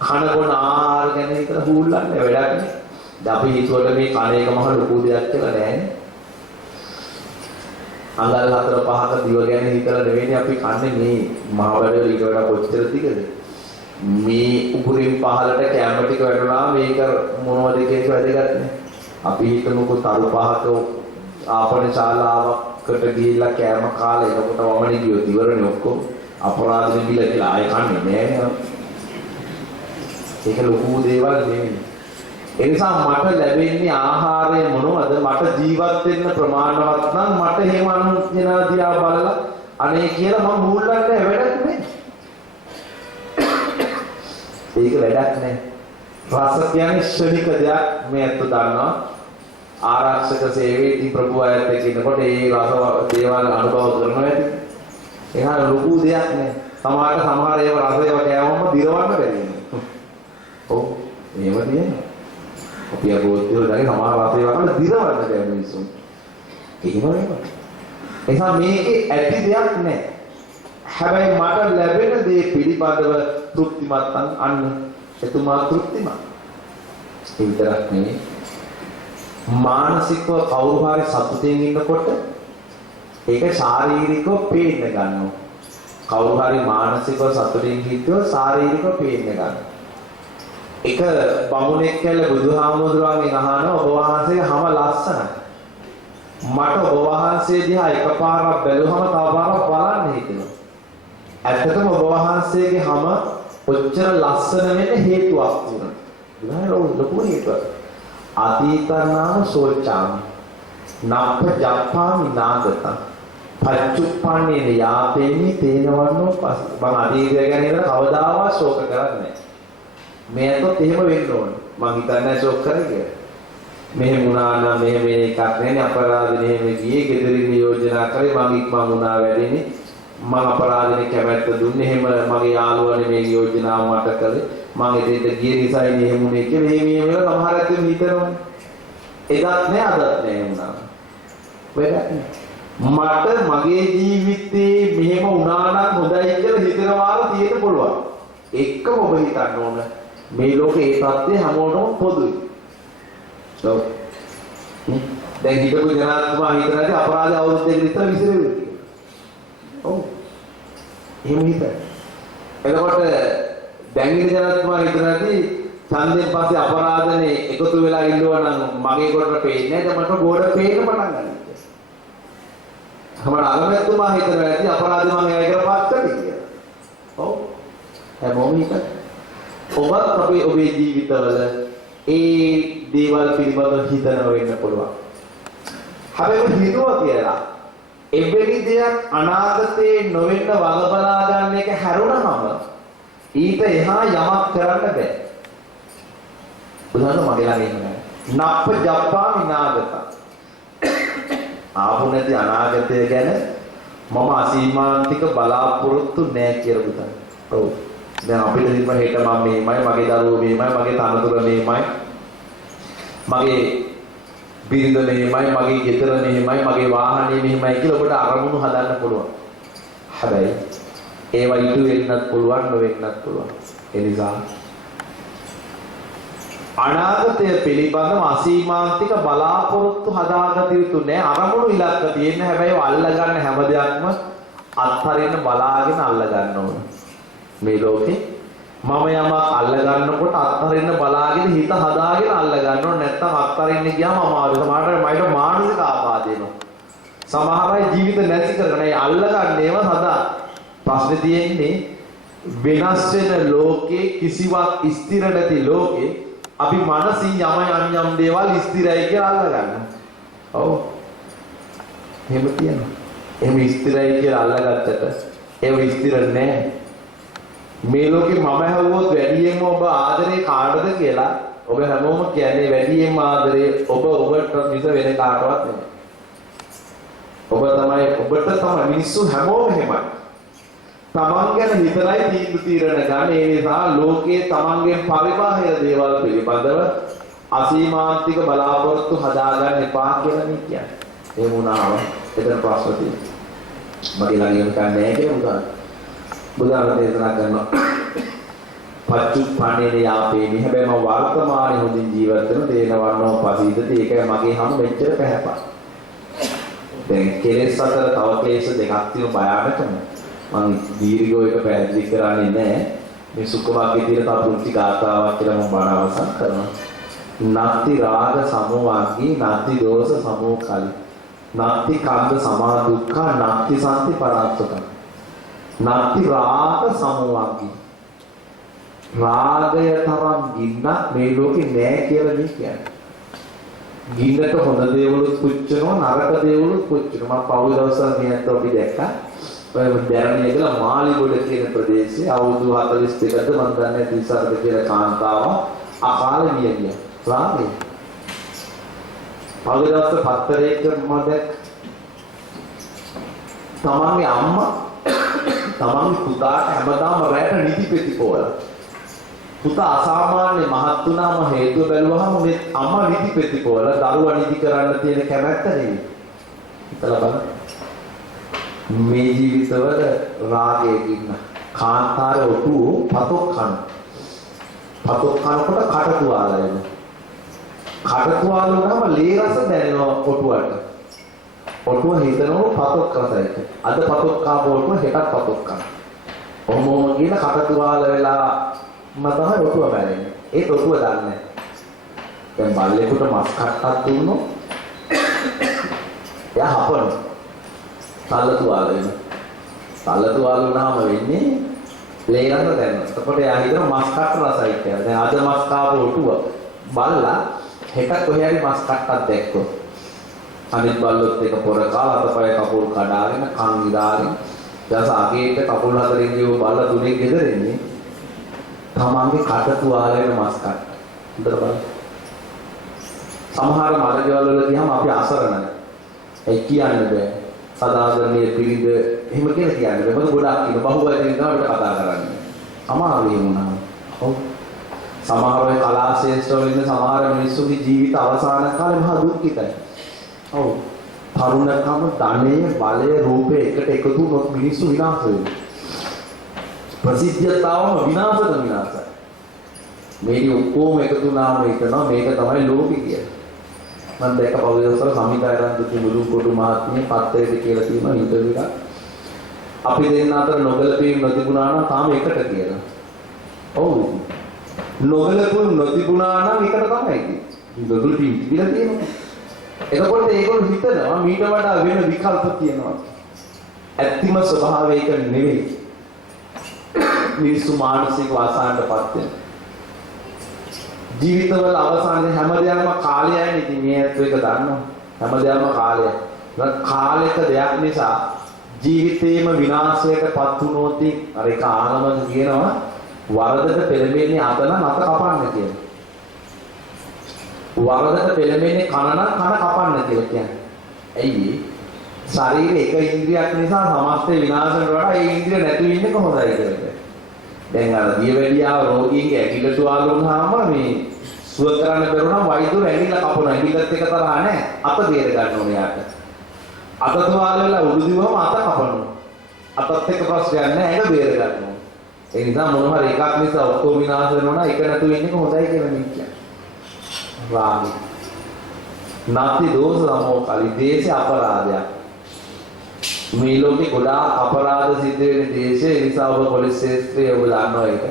කන බොන ආහාර ගැන හිතලා හුල්ලාන්නේ වැඩක් නෑ. දැන් අපි හිතුවට මේ කණ එක මහ ලොකු දෙයක් කියලා නෑනේ. අඟල් 4-5ක දිව ගැන හිතලා නෙවෙයි අපි කන්නේ මේ මහ බඩේ ඊට වඩා කොච්චර තිකද? මේ උපරින් පහළට කැම ටික වැටුණා මේක මොනවද කියන වැදගත් නෑ. අපි හිතමුකෝ තරු 5ක ආපන ශාලාවකට ගිහිල්ලා කැම කාලේ එනකොට වමනේ ගියොත් ඉවරනේ ඔක්කොම අපරාධ නිබිල කියලා ආයෙ කන්නේ නෑනේ. ඒක ලොකු දේවල් නෙවෙයි. ඒ නිසා මට ලැබෙන්නේ ආහාරය මොනවද? මට ජීවත් වෙන්න ප්‍රමාණවත් නම් මට එහෙම අනුජනා දිහා බලලා අනේ කියලා මම මූල්ලන්නේ වැඩක් නෑ. ඒක වැඩක් නෑ. රස කියන්නේ ශනික දෙයක් මේ අත දන්නවා. ආරක්ෂක සේවයේදී ප්‍රභු ආයත් එක්ක ඉන්නකොට ඒ රස දේවල් අනුභව කරනවා ඇති. ඒක ලොකු දෙයක් නෑ. සමහර ඒවා රසයව කෑවම දිරවන්න බැරි වෙනවා. ඔව් එහෙම තියෙනවා. අපි අබෝධ්‍යවල දැන් සමහර රසයව කරලා දිරවන්න බැහැ මිනිස්සුන්. එහෙම නෙමෙයි. එහා මේකේ ඇති දෙයක් නෑ. හැබැයි මට ලැබෙන දේ පිළිබඳව තෘප්තිමත් අන්න එතුමා තෘප්තිමත්. ඒ විතරක් නෙමෙයි. මානසිකව කවුරු හරි සතුටින් ඉන්නකොට ඒක ශාරීරිකව පේන්න ගන්නවා. කවුරු හරි මානසිකව සතුටින් හිටියොත් ශාරීරිකව පේන්න ගන්නවා. එක බමුණෙක් කියලා බුදුහාමුදුරුවන්ගෙන් අහනවා ඔබ වහන්සේගේ හැම ලස්සනයි. මට ඔබ වහන්සේ දිහා එකපාරක් බැලුවම තව පාරක් බලන්න හිතෙනවා. ඇත්තටම ඔබ වහන්සේගේ හැම ඔච්චර ලස්සන වෙන්න හේතුවක් තියෙනවා. බුදුහාමුදුරුවෝ ලොකු හේතුවක්. අතීතනාම සෝචාමි නප්ප ජප්පාමි නාගතං පච්චුප්පන්නේ යාපේනි තේනවන්නෝ පස් මම අතීතය ගැන හිතලා කවදාවත් ශෝක කරන්නේ නැහැ. මේකත් එහෙම වෙන්න ඕන. මං හිතන්නේ ෂොක් කරේ කියලා. මෙහෙම වුණා නම් මෙහෙම එකක් නැනේ අපරාධනේ මෙහෙම ගියේ ගෙදරින් නියෝජනා කරේ මං ඉක්මන් වුණා වැඩිනේ. මං අපරාධනේ කැමැත්ත දුන්නේ. එහෙම මගේ යාළුවනේ මේ යෝජනාව මට කළේ. මං එතෙන්ට ගිය නිසායි මෙහෙම වුණේ කියලා මෙහෙම වෙලා සමහර අයත් හිතනවා. එදත් නෑ අදත් නෑ වුණා. වැඩක් නෑ. මට මගේ ජීවිතේ මෙහෙම වුණා නම් හොඳයි කියලා හිතනවා තියෙන්න පුළුවන්. එක්කම ඔබ හිතන්න ඕන මේ ලෝකේ ඒ தත්ත්වය හැමෝටම පොදුයි. ඔව්. දැන් හිතපු ජනාධිපතිතුමා හිතනවාද අපරාධ අවුරුද්දකට විතර විසිරෙන්නේ කියලා. ඔව්. එහෙම හිතයි. එතකොට දැන් ඉන්න ජනාධිපතිතුමා හිතනවාද ඡන්දයෙන් පස්සේ අපරාධනේ එකතු වෙලා ඉන්නවා නම් මගේ ගොඩට පේන්නේ නැහැ. මට ගොඩ පේන්න පටන් ගන්නවා. අපර අගමැතිතුමා හිතනවාද අපරාධ මම එයා කියලා පත් කරේ කියලා. ඔව්. හැමෝම හිතයි. ඔබත් අපේ ඔබේ ජීවිතවල ඒ දේවල් පිළිබඳව හිතනවා වෙන්න පුළුවන්. හැබැයි හිතුවා කියලා එබැවි දෙයක් අනාගතේ නොවෙන්න වග බලා ගන්න එක හැරුණාම ඊට එහා යමක් කරන්න බෑ. උදාහරණ මගේ ළඟ ඉන්නවා. නප්ප ජප්පා විනාගත. ආපු නැති අනාගතය ගැන මම අසීමාන්තික බලාපොරොත්තු නෑ කියලා බුදුන්. ඔව්. දැන් අපිට හිතම හෙට මම මේමයි මගේ දරුවෝ මේමයි මගේ තනතුර මේමයි මගේ බිරිඳ මේමයි මගේ ගෙදර මේමයි මගේ වාහනේ මේමයි කියලා ඔබට අරමුණු හදන්න පුළුවන්. හැබැයි ඒවා ඉටු වෙන්නත් පුළුවන් නොවෙන්නත් පුළුවන්. ඒ නිසා අනාගතය පිළිබඳව අසීමාන්තික බලාපොරොත්තු හදාගත යුතු නෑ. අරමුණු ඉලක්ක තියෙන හැබැයි අල්ලගන්න හැම දෙයක්ම අත්හරින්න බලාගෙන අල්ලගන්න ඕන. මේ ලෝකේ මම යමක් අල්ල ගන්නකොට අත්හරින්න බලාගෙන හිත හදාගෙන අල්ල ගන්නව නැත්නම් අත්හරින්න ගියාම අමාරු. සමහරවිට මයිට මානසික ආබාධ එනවා. සමහර අය ජීවිත නැති කරගෙන ඒ අල්ල ගන්නේම හදා. ප්‍රශ්නේ තියෙන්නේ වෙනස් වෙන ලෝකේ කිසිවක් ස්ථිර නැති ලෝකේ අපි මනසින් යම් දේවල් ස්ථිරයි කියලා අල්ල ගන්නවා. ඔව්. එහෙම තියෙනවා. එහෙම ස්ථිරයි කියලා අල්ලගත්තට ඒව ස්ථිර නැහැ. මේ ලෝකේ මම හැවුවොත් වැඩියෙන්ම ඔබ ආදරේ කාටද කියලා ඔබ හැමෝම කියන්නේ වැඩියෙන්ම ආදරේ ඔබට මිස වෙන කාටවත් නෙමෙයි. ඔබට තමයි මිනිස්සු හැමෝම එහෙමයි. තමන් ගැන හිතලයි තීන්දුව తీරන ගන්න. ඒ නිසා ලෝකයේ තමන්ගෙන් පරිබාහිර දේවල් පිළිබඳව අසීමාන්තික බලාපොරොත්තු හදාගන්න එපා කියලා මේ කියන්නේ. ඒ වුණාම එතන ප්‍රශ්න තියෙනවා. මගේ ළඟින් කන්නේ කියලා බුදුහාම දේශනා කරනවා. පච්චුප්පණේ යාපේනි. හැබැයි මම වර්තමානයේ හොඳින් ජීවත් වෙන දේනවන්නෝ පසීදති. ඒකයි මගේ හැම මෙච්චර පැහැපා. දැන් කෙලෙස් අතර තව ක්ලේශ දෙකක් තියෙන භයානකම. මම දීර්ඝව එක පැහැදිලි කරන්නේ නැහැ. මේ සුඛවාග්ගේ තියෙන තව පුංචි ගාථාවක් කියලා මම බණ අවසන් කරනවා. නත්ති රාග සමෝවාග්ගී නත්ති දෝෂ සමෝකලි. නත්ති කන්ද සමා දුක්ඛ නත්ති සම්ති පරාත්තක. නත්ති රාග සමෝවාග්ගී. රාගය තරම් ගින්නක් මේ ලෝකේ නැහැ කියලා මේ කියන්නේ. ගින්නට හොඳ දේවලුත් පුච්චනවා නරක දේවලුත් පුච්චනවා. මම පහුගිය දවස්වල මේකට අපි දැක්කා. ඔය දැරණිය කියලා මාලිගොඩ කියන ප්‍රදේශයේ අවුරුදු 42කට මම දන්නේ 34ද කියලා කාන්තාව අකාලේ මිය ගියා. රාගය. පහුගිය දවස්වල පත්තරයක මම දැක්ක. තමන්ගේ අම්මා තමන්ගේ පුතාට හැමදාම රැට නිදි පෙති පොවලා. පුතා අසාමාන්‍ය මහත් වුණාම හේතුව බැලුවහම මේ අම්මා නිදි පෙති පොවලා දරුවා නිදි කරන්න තියෙන කැමැත්ත නෙවෙයි. හිතලා බලන්න. මේ ජීවිතවල රාගයේ ඉන්න කාන්තාර ඔටුව පතොක් කන. පතොක් කනකොට කටතුවාල එනවා. කටතුවාල වුණාම ලේ රස දැනෙනවා ඔටුවට. ඔටුව හිතනවා පතොක් රසයි. අද පතොක් කාපු ඔටුව හෙටත් පතොක් කන. ඔහොම කියන කටතුවාල වෙලා මතහයි ඔටුව බැලෙන්නේ. ඒ ඔටුව දන්නේ. දැන් බල්ලෙකුට මස් කට්ටක් දුන්නොත් එයා හපනවා. තල්ලතුවාල වෙනවා. තල්ලතුවාල වුණාම වෙන්නේ ලේ රස දැනෙනවා. එතකොට එයා හිතන මස් කට්ට රසයි කියලා. දැන් අද මස් කාපු ඔටුව බල්ලා හෙට කොහේ හරි මස් කට්ටක් දැක්කොත් අනිත් බල්ලොත් එක පොර කාලා අතපය කපුල් කඩාගෙන කන් ඉදාගෙන ඊට අගේට කපුල් හතරෙන් ගියව බල්ලා තුනේ ගෙදරෙන්නේ තමන්ගේ කට තුවාලේන මස් කට්ට. හොඳට බලන්න. සමහර මලජවල වල ගියාම අපි අසරණයි. ඒ කියන්නේ බෑ. සදාදරණීය පිළිද එහෙම කියලා කියන්නේ බෑ. මොකද ගොඩක් ඉන්න බහුවචනින් තමයි අපිට කතා කරන්නේ. අමාරුයි වුණා. ඔව්. සමහර වෙලාවට කලා ශාස්ත්‍රවල ඉන්න සමහර මිනිස්සුගේ ජීවිත අවසාන කාලේ මහා දුක්ඛිතයි. ඔව්. තරුණකම ධනය බලය රූපය එකට එකතු වුණොත් මිනිස්සු විනාශ වෙනවා. ප්‍රසිද්ධතාවම විනාශයි. මේක ඔක්කොම එකතු වුණාම හිතනවා මේක තමයි ලෝකෙ කියලා. මම දැක්ක පෞද්ගලිකව සමිතායරන්තු මුළු කොටු මහත්මිය පත්තරේට කියලා තියෙනවා ඉන්ටර්විව් එකක්. අපි දෙන්න අතර නොගැලපීම් නොතිබුණා නම් තාම එකට කියලා. ඔව්. නොගැලපුම් නොතිබුණා නම් එකට තමයි තියෙන්නේ. නොගැලපීම් කියලා තියෙනවා. එතකොට ඒගොල්ලෝ හිතනවා මීට වඩා වෙන විකල්ප තියෙනවා. ඇත්තිම ස්වභාවය ඒක නෙවෙයි. මිනිස්සු මානසික වාසනාවටපත් වෙන. ජීවිතවල අවසානයේ හැමදේම කාලයයි ඉතින් මේ ඇත්ත එක දන්නවා. හැමදේම කාලයයි. කාලයක දෙයක් නිසා ජීවිතේම විනාශයටපත් වුණොත් අර එක ආනමක කියනවා වරදට පෙළඹෙන්නේ අතන නැත කපන්න කියලා. වරදට පෙළඹෙන්නේ කන කපන්න කියලා කියන්නේ. ඇයි? ශරීරයේ එක ඉන්ද්‍රියක් නිසා සමස්ත විනාශයට වඩා ඒ ඉන්ද්‍රිය නැති වෙන්නේ කොහොමදයි කියලා. දැන් අර දියවැඩියාව රෝගීන්ගේ ඇඟිල්ල තුවාල වුණාම මේ සුව කරන්න බැරුණා වෛද්‍යවරු ඇඟිල්ල කපනවා. ඇඟිල්ලත් එක තරහ නැහැ. අත බේර ගන්න ඕනේ යාට. අත තුවාල වෙලා උඩු දිවම අත කපනවා. අතත් එක්ක ප්‍රශ්නයක් නැහැ. ඇඟ බේර ගන්නවා. ඒ නිසා මොන හරි එකක් නිසා ඔක්කොම විනාශ වෙනවා ඒක නැතු වෙන්නේ කොහොමදයි කියලා මේ කියන්නේ. රාගය. නැති දෝෂ සමෝ කලි දේශ අපරාධයක්. මේ ලෝකේ ගොඩාක් අපරාධ සිද්ධ වෙන දේශේ ඒ නිසා ඔබ පොලිස් ශාස්ත්‍රයේ ඔබ දන්නවා ඒක.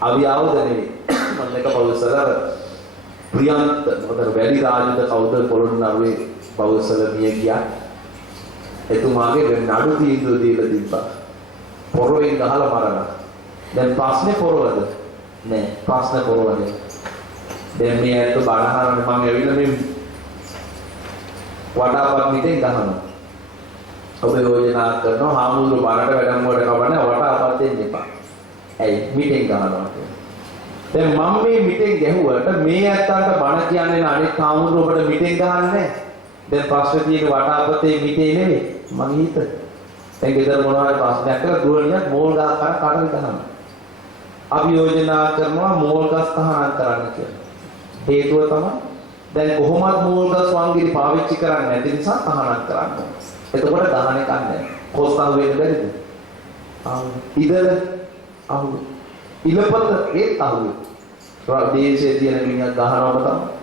අවියවද නෙවෙයි. මම එක පෞසල ප්‍රියන්ත මොකද වැඩි රාජ්‍යද කවුද පොළොන්නරුවේ පෞසල මිය ගියා. එතුමාගේ නඩු තීන්දුව දීලා තිබ්බා. පොරවෙන් ගහලා මරනවා. දැන් ප්‍රශ්නේ පොරවද? නෑ ප්‍රශ්නේ පොරවද? දැන් මේ ඇත්ත බණහරන්නේ මම ඇවිල්ලා මේ වඩාපත් මිටෙන් ගහනවා. ඔබ යෝජනා කරනවා හාමුදුරු බණට වැඩමුවට කවන්නේ වටාපත් දෙන්න එපා. ඇයි මිටෙන් ගහනවා කියන්නේ. දැන් මම මේ මිටෙන් ගැහුවට මේ ඇත්තන්ට බණ කියන්නේ අනිත් හාමුදුරු ඔබට මිටෙන් ගහන්නේ නැහැ. දැන් ප්‍රශ්න තියෙන වටාපතේ මිටේ නෙවෙයි මං හිත. දැන් ගෙදර මොනවා හරි ප්‍රශ්නයක් කරලා දුවනියක් මෝල් ගහ කරන කාටද ගහනවා. අපි යෝජනා කරනවා මෝල් ගස් තහනම් කරන්න කියලා. හේතුව තමයි දැන් කොහොමද මෝල් ගස් වංගිරි පාවිච්චි කරන්නේ නැති නිසා තහනම් කරන්න ඕනේ. එතකොට ගහන එකක් නැහැ. කොස්තල් වෙන්න බැරිද? ඉදල අහු ඉලපත ඒත් අහු ප්‍රදේශයේ තියෙන මිනිහා ගහනවම තමයි.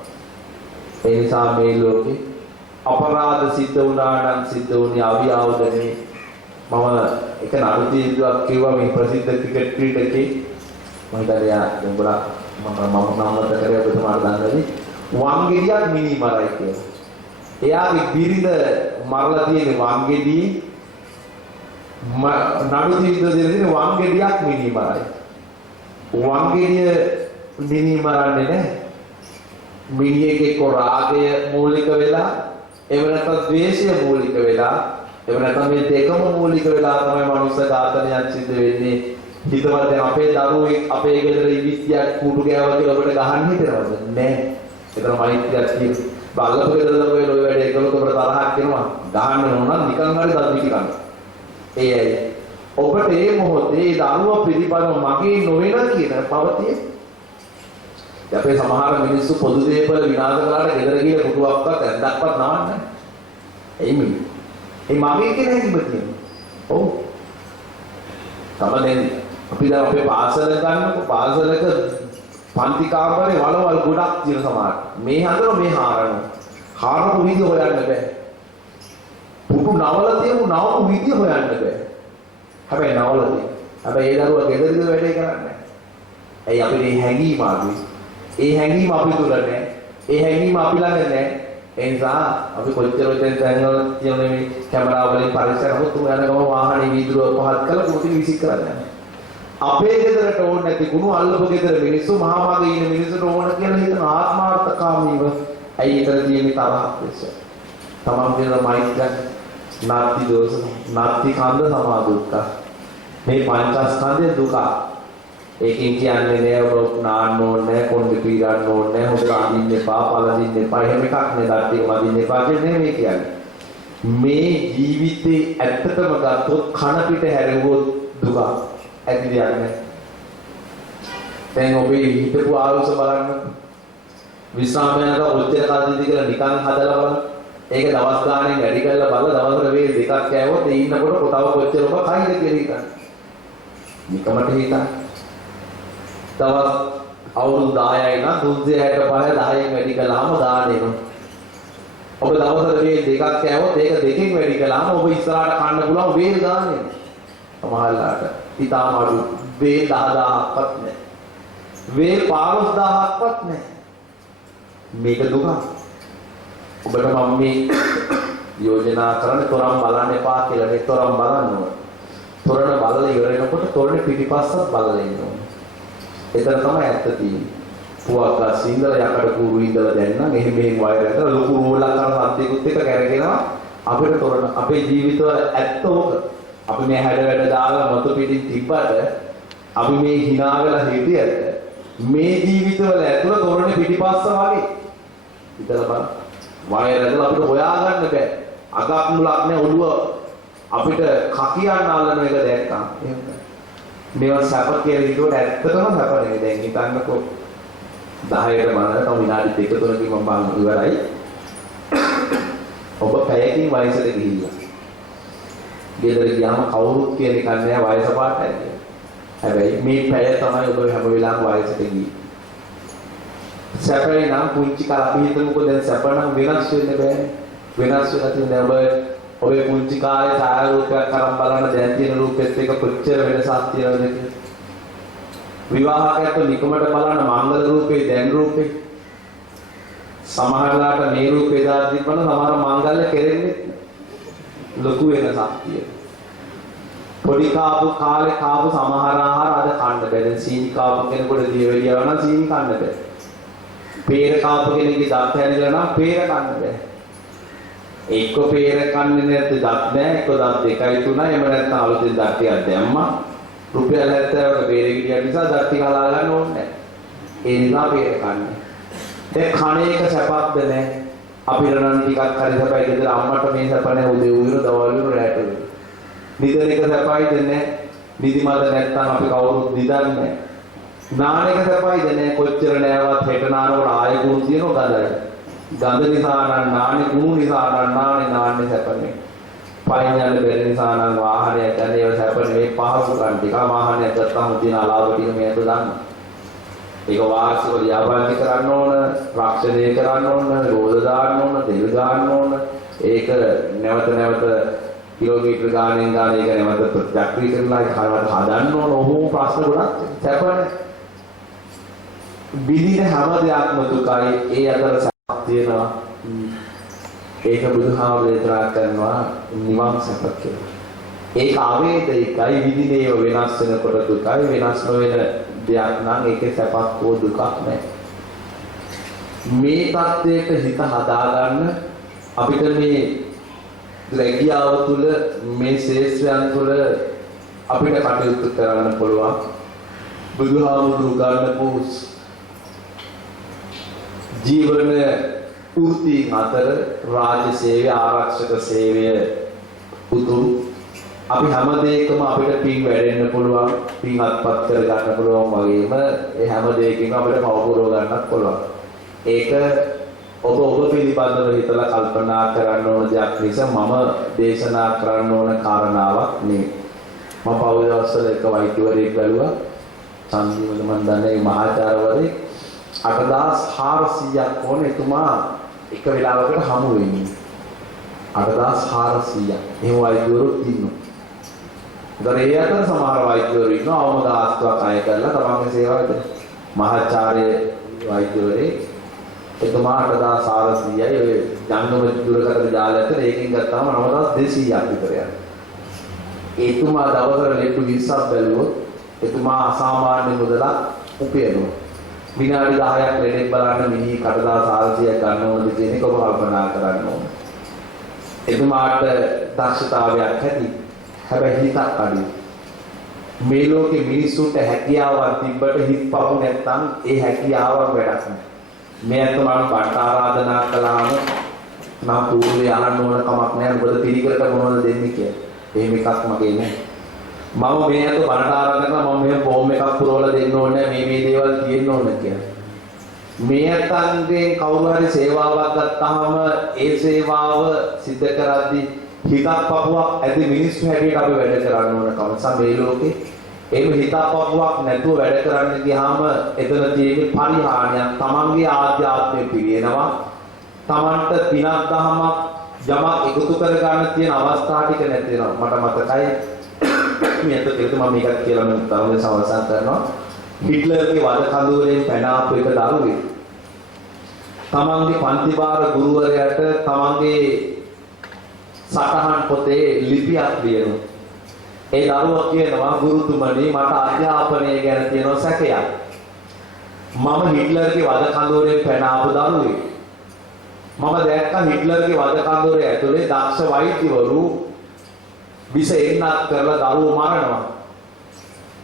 ඒ නිසා මේ ලෝකේ අපරාධ සිද්ධ වුණා නම් සිද්ධ වුණේ අවියාවදනේ. මම එක නරුදීදුවක් කිව්වා මේ ප්‍රසිද්ධ ක්‍රිකට් ක්‍රීඩකේ මම හිතලා උඹලා මම නම්මත කරේ ඔබතුමාට දන්නවනේ වංගෙඩියක් මිනි මරයි කියලා. එයාගේ බිරිඳ මරලා තියෙන වංගෙඩියේ නඩුදීදුව දෙන වංගෙඩියක් මිනි මරයි. වංගෙඩිය මිනි මරන්නේ නැහැ. මිනිහගේ කොරාගය මූලික වෙලා එහෙම නැත්නම් ද්වේෂය මූලික වෙලා එහෙම නැත්නම් මේ දෙකම මූලික වෙලා තමයි මනුස්ස ඝාතනයක් සිද්ධ වෙන්නේ. හිතවත් දැන් අපේ දරුවෙක් අපේ ගෙදර ඉවිත්‍යක් කුඩු ගෑවා කියලා ඔබට ගහන්න හිතනවද? නෑ. ඒතර මෛත්‍රියක් කියන බල්ලපු ගෙදර දරුවෙක් ඔය වැඩේ කළොත් ඔබට තරහක් එනවා. ගහන්න ඕන නම් නිකන් හරි දත් පිටි ගන්න. ඒයි ඔබට මේ මොහොතේ දරුවා පිළිබඳව මගේ නොවන කියන පවතියේ අපේ සමහර මිනිස්සු පොදු දේපල විනාශ කළාට ගෙදර ගිහලා පුටුවක්වත් ඇඳක්වත් නවන්නේ. එයි මේ. ඒ මගේ කියන හැකියාව තියෙනවා. ඔව්. තමයි අපි දැන් අපේ පාසල ගන්නකො පාසලක පන්ති කාමරේ වලවල් ගොඩක් තියෙන සමහර. මේ හදන මේ හාරනවා. හාරපු විදිය හොයන්න බෑ. පුටු නවල තියමු නවපු විදිය හොයන්න බෑ. හැබැයි නවල තියෙන. හැබැයි ඒ දරුවා ගෙදරද වැඩේ කරන්නේ. ඇයි අපේ හැංගීම ආවේ? ඒ හැංගීම අපි තුල නැහැ. ඒ හැංගීම අපි ළඟ නැහැ. ඒ නිසා අපි කොච්චර දැන් දැන්වල තියෙන මේ කැමරා වලින් පරිසරවල තුන යන ගම වාහනේ වීදුරුව පහත් කරලා පොඩි විසික් කරන්නේ. අපේ ගෙදරට ඕන නැති කුණු අල්ලපු ගෙදර මිනිස්සු මහාමාගේ ඉන්න මිනිස්සුන්ට ඕන කියලා හිතන ආත්මාර්ථකාමීව ඇයි ඒතර තියෙන තරහක් වෙච්ච. තමන් කියන මෛත්‍රියක් නාත්ති දෝෂ නාත්ති කන්ද සමාදුක්ඛ. මේ පංචස්කන්ධය දුක. ඒකෙන් කියන්නේ නෑ ඔබ නාන්න ඕනේ කොණ්ඩේ පීරන්න ඕනේ හොඳට අඳින්න එපා පළඳින්න එපා එහෙම එකක් නේ දත් එක මදින්න එපා කියන්නේ මේ කියන්නේ මේ ජීවිතේ ඇත්තටම ගත්තොත් කන පිට හැරෙවොත් දුක ඇති දෙයක් නෑ දැන් ඔබේ හිතපු ආලෝස බලන්න විශ්‍රාම යනකොට ඔච්චර කාලෙදි කියලා නිකන් හදලා බලන්න ඒක දවස් ගානේ වැඩි කරලා බලලා දවසට වේ දෙකක් කෑවොත් ඒ ඉන්නකොට කොටව කොච්චර ඔබ කයිද කියලා හිතන්න නිකමට හිතන්න තවත් අවුරුදු 10යි නම් 365 10න් වැඩි කළාම දාන එනවා. ඔබ දවසට මේ දෙකක් කෑවොත් ඒක දෙකෙන් වැඩි කළාම ඔබ ඉස්සරහට කන්න පුළුවන් වේල් දාන එනවා. සමහරලාට ඊටාම අඩු වේල් 10000ක්වත් නැහැ. වේල් 15000ක්වත් නැහැ. මේක දුක. ඔබට මම මේ යෝජනා කරන්නේ තොරන් බලන්න එපා කියලා නේ තොරන් බලන්න ඕන. තොරණ බලලා ඉවර වෙනකොට තොරණේ පිටිපස්සත් බලලා ඉන්න ඕන. එතන තමයි ඇත්ත තියෙන්නේ. පුවක්ලා සිංගල යකඩ කුරු ඉඳලා දැන් නම් එහෙම මෙහෙම වයර් ඇතර ලොකු රෝලක් කරන සද්දයකට එක කැරගෙනවා අපිට තොරණ අපේ ජීවිතවල ඇත්ත ඕක. අපි මේ හැඩ වැඩ දාලා මතු පිටින් තිබ්බට අපි මේ hina වෙලා හිටියට මේ ජීවිතවල ඇතුළ තොරණ පිටිපස්ස වගේ. හිතලා බලන්න. වයර් ඇදලා අපිට හොයාගන්න බෑ. අගක් මුලක් නෑ ඔළුව අපිට කකියන්න අල්ලන එක දැක්කම එහෙම. මේවා සැප කියලා හිතුවට ඇත්තටම සැප නෙවෙයි. දැන් හිතන්නකෝ 10ට බලනකොට විනාඩි 2-3කින් මම බලන් ඉවරයි. ඔබ පැයකින් වයසට ගිහිල්ලා. ගෙදර ගියාම කවුරුත් කියන එක නෑ වයස පාටයි කියලා. හැබැයි මේ පැය තමයි ඔබ හැම වෙලාවෙම වයසට ගියේ. සැපේ නම් පුංචි කාලේ අපි හිතමුකෝ දැන් සැප නම් වෙනස් වෙන්න බෑනේ. වෙනස් වෙලා තියෙන ඔබ ඔය පුංචි කාලේ ඡායාරූපයක් කරන් බලන දැන් තියෙන රූපෙත් එක කොච්චර වෙනසක් තියෙනවද කියලා. විවාහකයට නිකමට බලන මංගල රූපේ දැන් රූපේ සමහරලාට මේ රූපේ දාලා තිබ්බම සමහර මංගල්‍ය කෙරෙන්නේ ලොකු වෙනසක් තියෙනවා. පොඩි කාපු කාලේ කාපු සමහර ආහාර අද කන්න බෑ. දැන් සීනි කාපු කෙනෙකුට දියවැඩියව නම් සීනි කන්න බෑ. පේර කාපු කෙනෙක්ගේ දත් හැරිලා නම් පේර කන්න බෑ. එක්ක පේර කන්නේ නැත්නම් දත් නැහැ එක්ක දත් දෙකයි තුනයි එහෙම නැත්නම් අලුතෙන් දත් ටිකක් දැම්මා රුපියල් 70කට පේර ගෙඩියක් නිසා දත් ටික හලා ගන්න ඕනේ නැහැ ඒ නිසා පේර කන්නේ දැන් කණ එක සැපක්ද නැහැ අපිට නම් ටිකක් හරි සැපයි ගෙදර අම්මට මේ සැප නැහැ උදේ උයන දවල් වල රැට වෙන. නිදන එක සැපයි දෙන්නේ නිදිමත නැත්තම් අපි කවුරුත් නිදන්නේ නැහැ. නාන එක සැපයි දෙන්නේ කොච්චර නෑවත් හෙට නානකොට ආයෙ කුණු තියෙනවා ගඳයි. ගඳ නිසා නම් නානේ කුණු නිසා නම් නාන්නේ සැපනේ. පයින් යන බැරි නිසා නම් වාහනයක් යන ඒව සැප නෙවෙයි පහසුකම් ටික වාහනයක් ගත්තාම තියෙන අලාභ ටික මේකට ගන්න. ඒක වාර්ෂිකව ව්‍යාපාරික කරන්න ඕන, රක්ෂණය කරන්න ඕන, රෝද දාන්න ඕන, තෙල් දාන්න ඕන. ඒක නැවත කිලෝමීටර ගානෙන් ඒක නැවත ප්‍රතික්‍රියා කරලා හදන්න ඕන. ඔහොම ප්‍රශ්න ගොඩක් සැපනේ. විදින හැම දෙයක්ම දුකයි. ඒ අතර සැපක් තියෙනවා. ඒක බුදුහාමුදුරුවෝ දේශනා කරනවා නිවන් සැප කියලා. ඒක අවේදිකයි විදිනේව වෙනස් වෙනකොට දුකයි වෙනස් නොවන දෙයක් නම් ඒකේ සැපක් හෝ දුකක් නැහැ. මේ தත්වයට හිත හදාගන්න අපිට මේ රැකියාව තුළ මේ ශේෂ්ත්‍රයන් තුළ අපිට කටයුතු කරන්න පුළුවන්. බුදුහාමුදුරුවෝ ගන්නපු ජීවන වෘත්ති අතර රාජ්‍ය සේවය ආරක්ෂක සේවය උතුම්. අපි හැම දෙයකම අපිට පින් වැඩෙන්න පුළුවන්, පින් අත්පත් කර ගන්න පුළුවන් වගේම ඒ හැම දෙයකින්ම අපිට පවපුරව ගන්නත් පුළුවන්. ඒක ඔබ පිළිබඳව හිතලා කල්පනා කරන්න ඕන දෙයක් නිසා මම දේශනා කරන්න ඕන කාරණාවක් නෙවෙයි. මම පෞද්ගලික දවස්වල එක වෛද්‍යවරයෙක් බැලුවා. සංජීවන මන් දන්නේ මහාචාර්යවරයෙක් 8400ක් ඕන එතුමා එක වෙලාවකට හමු වෙන්නේ. 8400ක්. එහෙම වෛද්‍යවරුත් ඉන්නවා. ඒ අතර සමහර වෛද්‍යවරු ඉන්නවා අවම ගාස්තුවක් අය කරලා තමන්ගේ සේවාව දෙන. මහාචාර්ය වෛද්‍යවරයෙක් එතුමා 8400යි ඔය ජංගම දුරකථන ජාලයට ඒකෙන් ගත්තාම 9200ක් විතර යනවා. එතුමා දවසකට ලෙඩ 20ක් බැලුවොත් එතුමා අසාමාන්‍ය මුදලක් උපයනවා. විනාඩි 10ක් ලෙඩෙක් බලන්න මිනිහ 8400ක් ගන්න ඕනද කියන එක ඔබ කල්පනා කරන්න ඕන. එතුමාට දක්ෂතාවයක් ඇති. හැබැයි හිතක් අඩුයි. මේ ලෝකේ මිනිස්සුන්ට හැකියාවක් තිබ්බට හිත පපු නැත්නම් ඒ හැකියාව වැඩක් නැහැ. මේ අතම බට ආරාධනා කළාම නම් පූර්වේ අහන්න ඕන කමක් නැහැ. මොකද පිළිකරට මොනවද දෙන්නේ කියලා. එහෙම එකක් මගේ නැහැ. මම මේ අත බට ආරාධනා කළා මම මේ ෆෝම් එකක් පුරවලා දෙන්න ඕනේ මේ දේවල් තියෙන්න ඕනේ කියලා. මේ අතන්ගෙන් කවුරු හරි සේවාවක් ගත්තාම ඒ සේවාව සිදු කරද්දී හිතක් පපුවක් ඇති මිනිස්සු හැටියට අපි වැඩ කරන්න ඕන කමසම් මේ ලෝකේ එහෙම හිතක් පපුවක් නැතුව වැඩ කරන්න ගියාම එතන තියෙන පරිහානියක් තමන්ගේ ආධ්‍යාත්මය පිළිනවා තමන්ට පිනක් දහමක් යමක් එකතු කර ගන්න තියෙන අවස්ථා ටික නැති වෙනවා මට මතකයි මේක දෙක මම මේකත් කියලා මම තරමේ සවසන් කරනවා හිට්ලර්ගේ වද කඳුවරෙන් පැන ආපු එක දරුවෙක් තමන්ගේ පන්තිභාර ගුරුවරයාට තමන්ගේ සටහන් පොතේ ලිපියක් ලියනවා. ඒ දරුවා කියනවා ගුරුතුමනි මට අධ්‍යාපනය ගැන තියෙන සැකයක්. මම හිට්ලර්ගේ වද කඳවුරෙන් පැන ආපු දරුවෙක්. මම දැක්කා හිට්ලර්ගේ වද කඳවුරේ ඇතුලේ දක්ෂ වෛද්‍යවරු විස එන්නත් කරලා දරුවෝ මරනවා.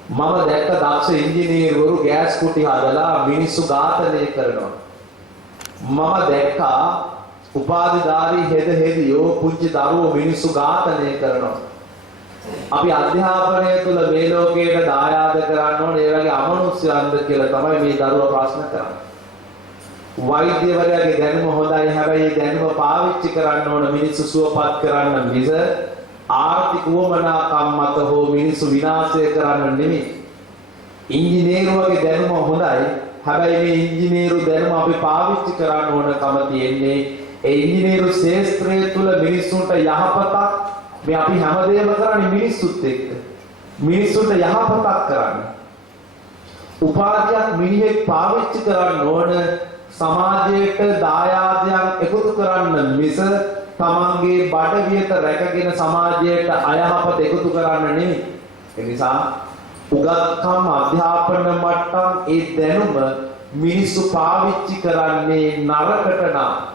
මම දැක්ක දක්ෂ ඉංජිනේරුවරු ගෑස් කුටි හදලා මිනිස්සු ඝාතනය කරනවා. මම දැක්කා උපාධිධාරී හෙදියෝ පුංචි දරුවෝ මිනිස්සු ඝාතනය කරනවා. අපි අධ්‍යාපනය තුළ මේ ලෝකයට දායාද කරන්න ඕනේ ඒ වගේ අමනුෂ්‍යයන්ද කියලා තමයි මේ දරුවා ප්‍රශ්න කරන්නේ. වෛද්‍යවරයාගේ දැනුම හොඳයි හැබැයි ඒ දැනුම පාවිච්චි කරන්න ඕන මිනිස්සු සුවපත් කරන්න මිස ආර්ථික වමනාකම් මත හෝ මිනිස්සු විනාශය කරන්න නෙමෙයි. ඉංජිනේරුවගේ දැනුම හොඳයි හැබැයි මේ ඉංජිනේරු දැනුම අපි පාවිච්චි කරන්න ඕනකම තියෙන්නේ ඒ ඉංජිනේරු ශාස්ත්‍රය තුළ මිනිස්සුන්ට යහපතක් මේ අපි හැමදේම කරන්නේ මිනිස්සුත් එක්ක මිනිස්සුන්ට යහපතක් කරන්න උපාධියක් මිනිහෙක් පාවිච්චි කරන්න ඕන සමාජයට දායාදයන් එකතු කරන්න මිස තමන්ගේ බඩවියත රැකගෙන සමාජයට අයහපත එකතු කරන්න නෙමෙයි ඒ නිසා උගත්කම් අධ්‍යාපන මට්ටම් ඒ දැනුම මිනිස්සු පාවිච්චි කරන්නේ නරකට නම්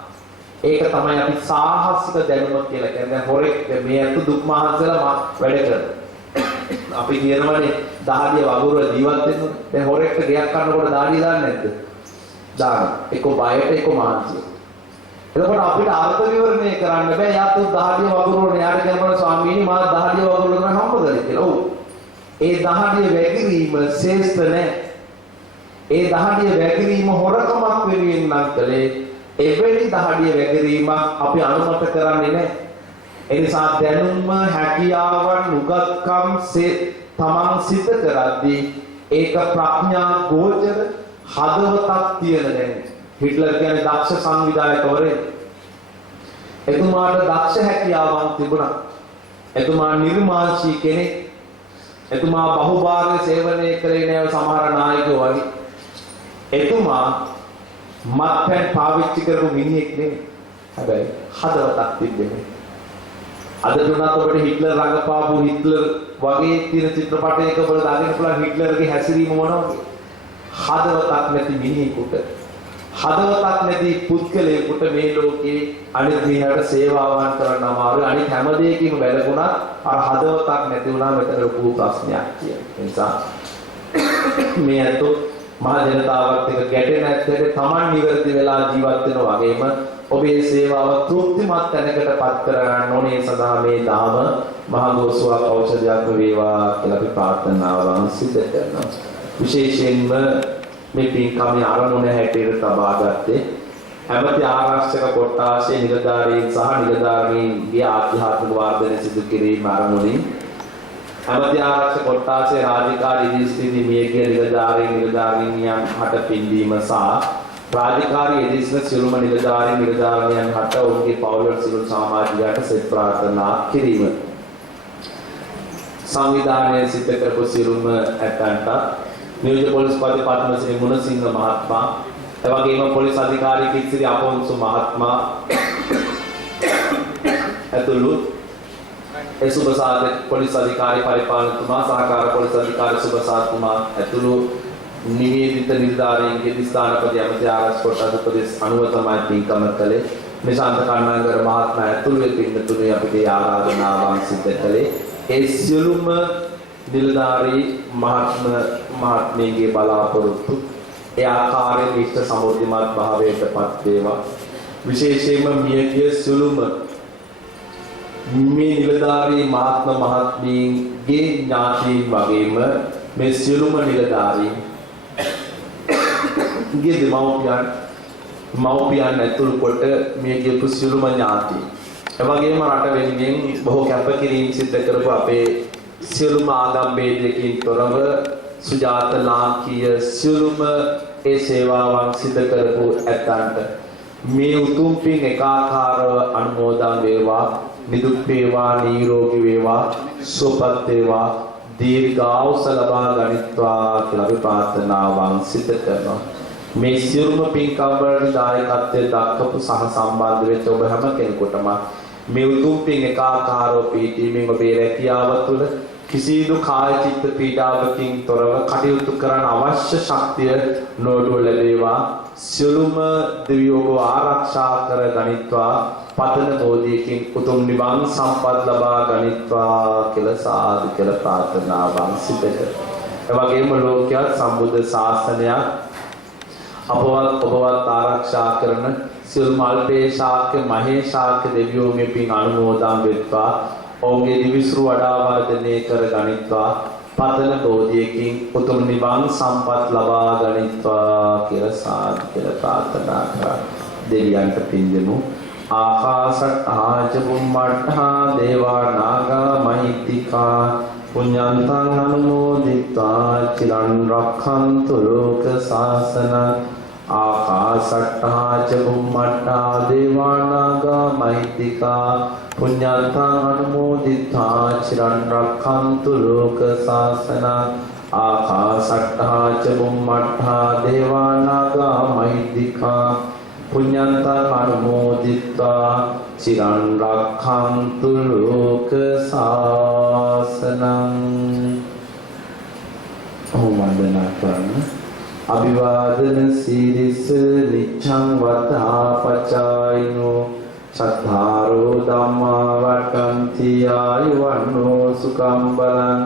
ඒක තමයි අපි සාහසික දැනුම කියලා කියන්නේ හොරෙක් මේ අතු දුක් මහන්සලා වැඩ කරනවා. අපි කියනවානේ දහඩිය වගුරුව ජීවත් වෙනවා. දැන් හොරෙක්ට ගයක් කරනකොට දාඩිය දාන්නේ නැද්ද? දාන. එක්ක බයට එක්ක මානසික. එතකොට අපිට අර්ථ විවරණය කරන්න බෑ. යාත් දහඩිය වගුරුවන යාට කියනවා ස්වාමීනි මා දහඩිය වගුරුවන කරන්න හම්බදල කියලා. ඔව්. ඒ දහඩිය වැගිරීම ශ්‍රේෂ්ඨ නැහැ. ඒ දහඩිය වැගිරීම හොරකමක් වෙනුවෙන් නම් කළේ. එවැනි දහඩිය වැගිරීමක් අපි අනුමත කරන්නේ නැහැ. ඒ නිසා දැනුම හැකියාවන් උගත්කම් තමන් සිත කරද්දී ඒක ප්‍රඥා ගෝචර හදවතක් තියෙන දැන. හිට්ලර් කියන්නේ දක්ෂ සංවිධායකවරයෙක්. එතුමාට දක්ෂ හැකියාවන් තිබුණා. එතුමා නිර්මාංශී කෙනෙක්. එතුමා බහුභාග සේවනය කළේ නෑ සමහර නායකයෝ වගේ. එතුමා මත්පැන් පාවිච්චි කරපු මිනිහෙක් නෙමෙයි. හැබැයි හදවතක් තිබෙන්නේ. අද දුන්නත් ඔබට හිට්ලර් රඟපාපු හිට්ලර් වගේ තියෙන චිත්‍රපටයක ඔබ දාගෙන පුළුවන් හිට්ලර්ගේ හැසිරීම මොනවද? හදවතක් නැති මිනිහෙකුට, හදවතක් නැති පුද්ගලයෙකුට මේ ලෝකේ අනිත් දිහාට සේවාවන් කරන්න අමාරුයි. අනිත් හැම දෙයකින්ම වැළකුණා අර හදවතක් නැති වුණා මෙතන ලොකු ප්‍රශ්නයක් කියන නිසා මේ අතෝ මහ ජනතාවත් එක්ක ගැටෙන ඇත්තට Taman නිවැරදි වෙලා ජීවත් වෙනවා වගේම ඔබේ සේවාව තෘප්තිමත් තැනකටපත් කරගන්න ඕනේ. සදා මේ දාම මහ ගෝසුවක් ඖෂධයක් වේවා කියලා අපි ප්‍රාර්ථනාවන් සිදු කරනවා. විශේෂයෙන්ම මේ පින්කමේ ආරමුණ හැටියට තබා ගත්තේ ඇමති ආරක්ෂක කොට්ටාශයේ නිලධාරීන් සහ නිලධාරීන්ගේ ආධ්‍යාත්මික වර්ධනය සිදු කිරීම ආරමුණින් ඇමති ආරක්ෂක කොට්ටාශයේ රාජකාරී ඉදිරිසිටි මියගිය නිලධාරීන් හට පින්දීම සහ රාජකාරී එදිස්න සියලුම නිලධාරීන් හට ඔවුන්ගේ පවුල්වල සියලු සමාජිකයන්ට සෙත් ප්‍රාර්ථනා කිරීම. සංවිධානයේ සිට කරපු සියලුම ඇතන්ට නියෝජ්‍ය පොලිස්පති පද්මසිරි මුණසිංහ මහත්මයා, එවැගේම පොලිස් අධිකාරී කිත්සිරි අපොන්සු මහත්මයා ඇතුළු සුබසාද පොලිස් අධිකාරී පරිපාලනතුමා, සහකාර පොලිස් අධිකාරී සුබසාතුමා ඇතුළු නිවේදිත නිලධාරීන්ගේ ස්ථානපති ඇමති ආරක්ෂක කොට්ටාස උපදෙස් අනුව තමයි පින්කම කළේ. නිශාන්ත කන්නංගර මහත්මයා ඇතුළු පින්තුනේ අපිට ආරාධනාවන් සිදු කළේ. ඒ සියලුම නිලධාරී මහත්මයන්ගේ බලාපොරොත්තු ඒ ආකාරයෙන් ඉෂ්ට සමෘද්ධිමත් භාවයටපත් වේවා. විශේෂයෙන්ම මියගිය සියලුම මේ නිලධාරී මහත්මීන්ගේ ඥාතීන් වගේම මේ සියලුම නිලධාරීන් ගේ දෙමව්පියන් ඇතුළු කොට මේ කියපු සියලුම ඥාතීන් එවැගේම රට වෙනුවෙන් බොහෝ කැපකිරීම් සිදු කරපු අපේ සියලුම ආගම් ભેදයකින් තොරව සුජාත ලාංකීය සියලුම ඒ සේවාවන් සිදු කරපු ඇත්තන්ට මේ උතුම් පින් ඒකාකාරව අනුමෝදන් වේවා. නිදුක් වේවා, නිරෝගී වේවා, සුවපත් වේවා, දීර්ඝායුෂ ලබා ගනිත්වා කියලා අපි ප්‍රාර්ථනාවන් සිදු කරනවා. මේ සියලුම පින්කම් වලට දායකත්වයේ දක්වපු සහ සම්බන්ධ වෙච්ච ඔබ හැම කෙනෙකුටම මේ උතුම් පින් ඒකාකාරව පීඨීමෙන් ඔබේ රැකියාව තුළ කිසිදු කාය චිත්ත පීඩාවකින් තොරව කටයුතු කරන්න අවශ්‍ය ශක්තිය නොඩුව ලැබේවා. සියලුම දෙවියෝ ආරක්ෂා කර ගනිත්වා. පතන බෝධියකින් උතුම් නිවන් සම්පත් ලබා ගනිත්වා කියලා සාදු කියලා ප්‍රාර්ථනාවන් සිදු කරනවා. එවැගේම ලෝකයක් සම්බුද්ධ ශාසනයක් අපවත් ආරක්ෂා කරන සියලුම අල්පේ ශාක්‍ය මහේ ශාක්‍ය දෙවියෝ මේ පින් අනුමෝදන් වෙත්වා. ඔවුන්ගේ දිවිසුරු වඩා වර්ධනය කර ගනිත්වා. පතන බෝධියකින් උතුම් නිවන් සම්පත් ලබා ගනිත්වා කියලා සාදු කියලා ප්‍රාර්ථනා කරා. දෙවියන්ට පින් දෙමු. ආකාශට්ටා ච බුම්මට්ටා දේවා නාග මහිත්‍තිකා පුඤ්ඤන්තං අනුමෝදිत्वा චිරන් රක්ඛන්තු ලෝක සාසනං. ආකාශට්ටා ච බුම්මට්ටා දේවා නාග මහිත්‍තිකා පුඤ්ඤන්තං අනුමෝදිत्वा චිරන් රක්ඛන්තු ලෝක සාසනං. ආකාශට්ටා ච බුම්මට්ටා දේවා නාග මහිත්‍තිකා පුඤ්ඤන්තං අනුමෝදිत्वा චිරන් රක්ඛන්තු ලෝක සාසනං. වන්දනා කරන්න. අභිවාදන සීරිස නිච්ඡං වතාපචායිනෝ සද්ධාරෝ ධම්මා වඩ්ඩන්ති ආයුවන්නෝ සුඛං බලං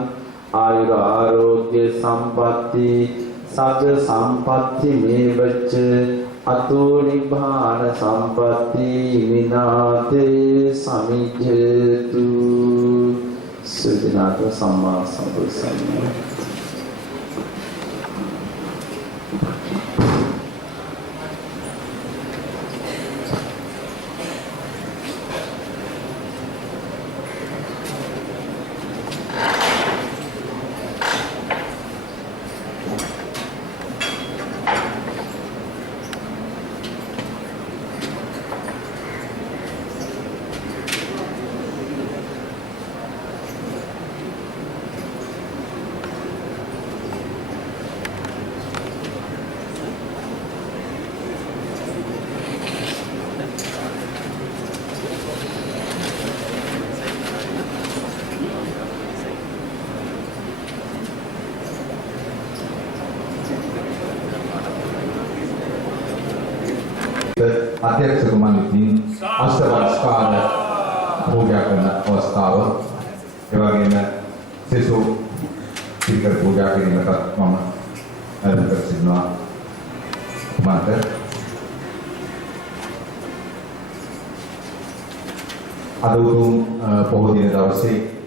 ආයුරාෝග්‍ය සම්පatti සග්ග සම්පatti මේවච්ච අතෝ නිබ්බාන සම්පatti විනාතේ සමිජ්ජතු සුදිනාත සම්මා සම්බුද්දස්සමි. අධ්‍යක්ෂකතුමන්ගෙන් අෂ්ටවංශකාර පූජා කරන අවස්ථාව ඒ වගේම සෙසු පිළිකර පූජා කිරීමටත් මම ආරම්භ කරනවා මට අද උතුම් පොහොය දින දවසේ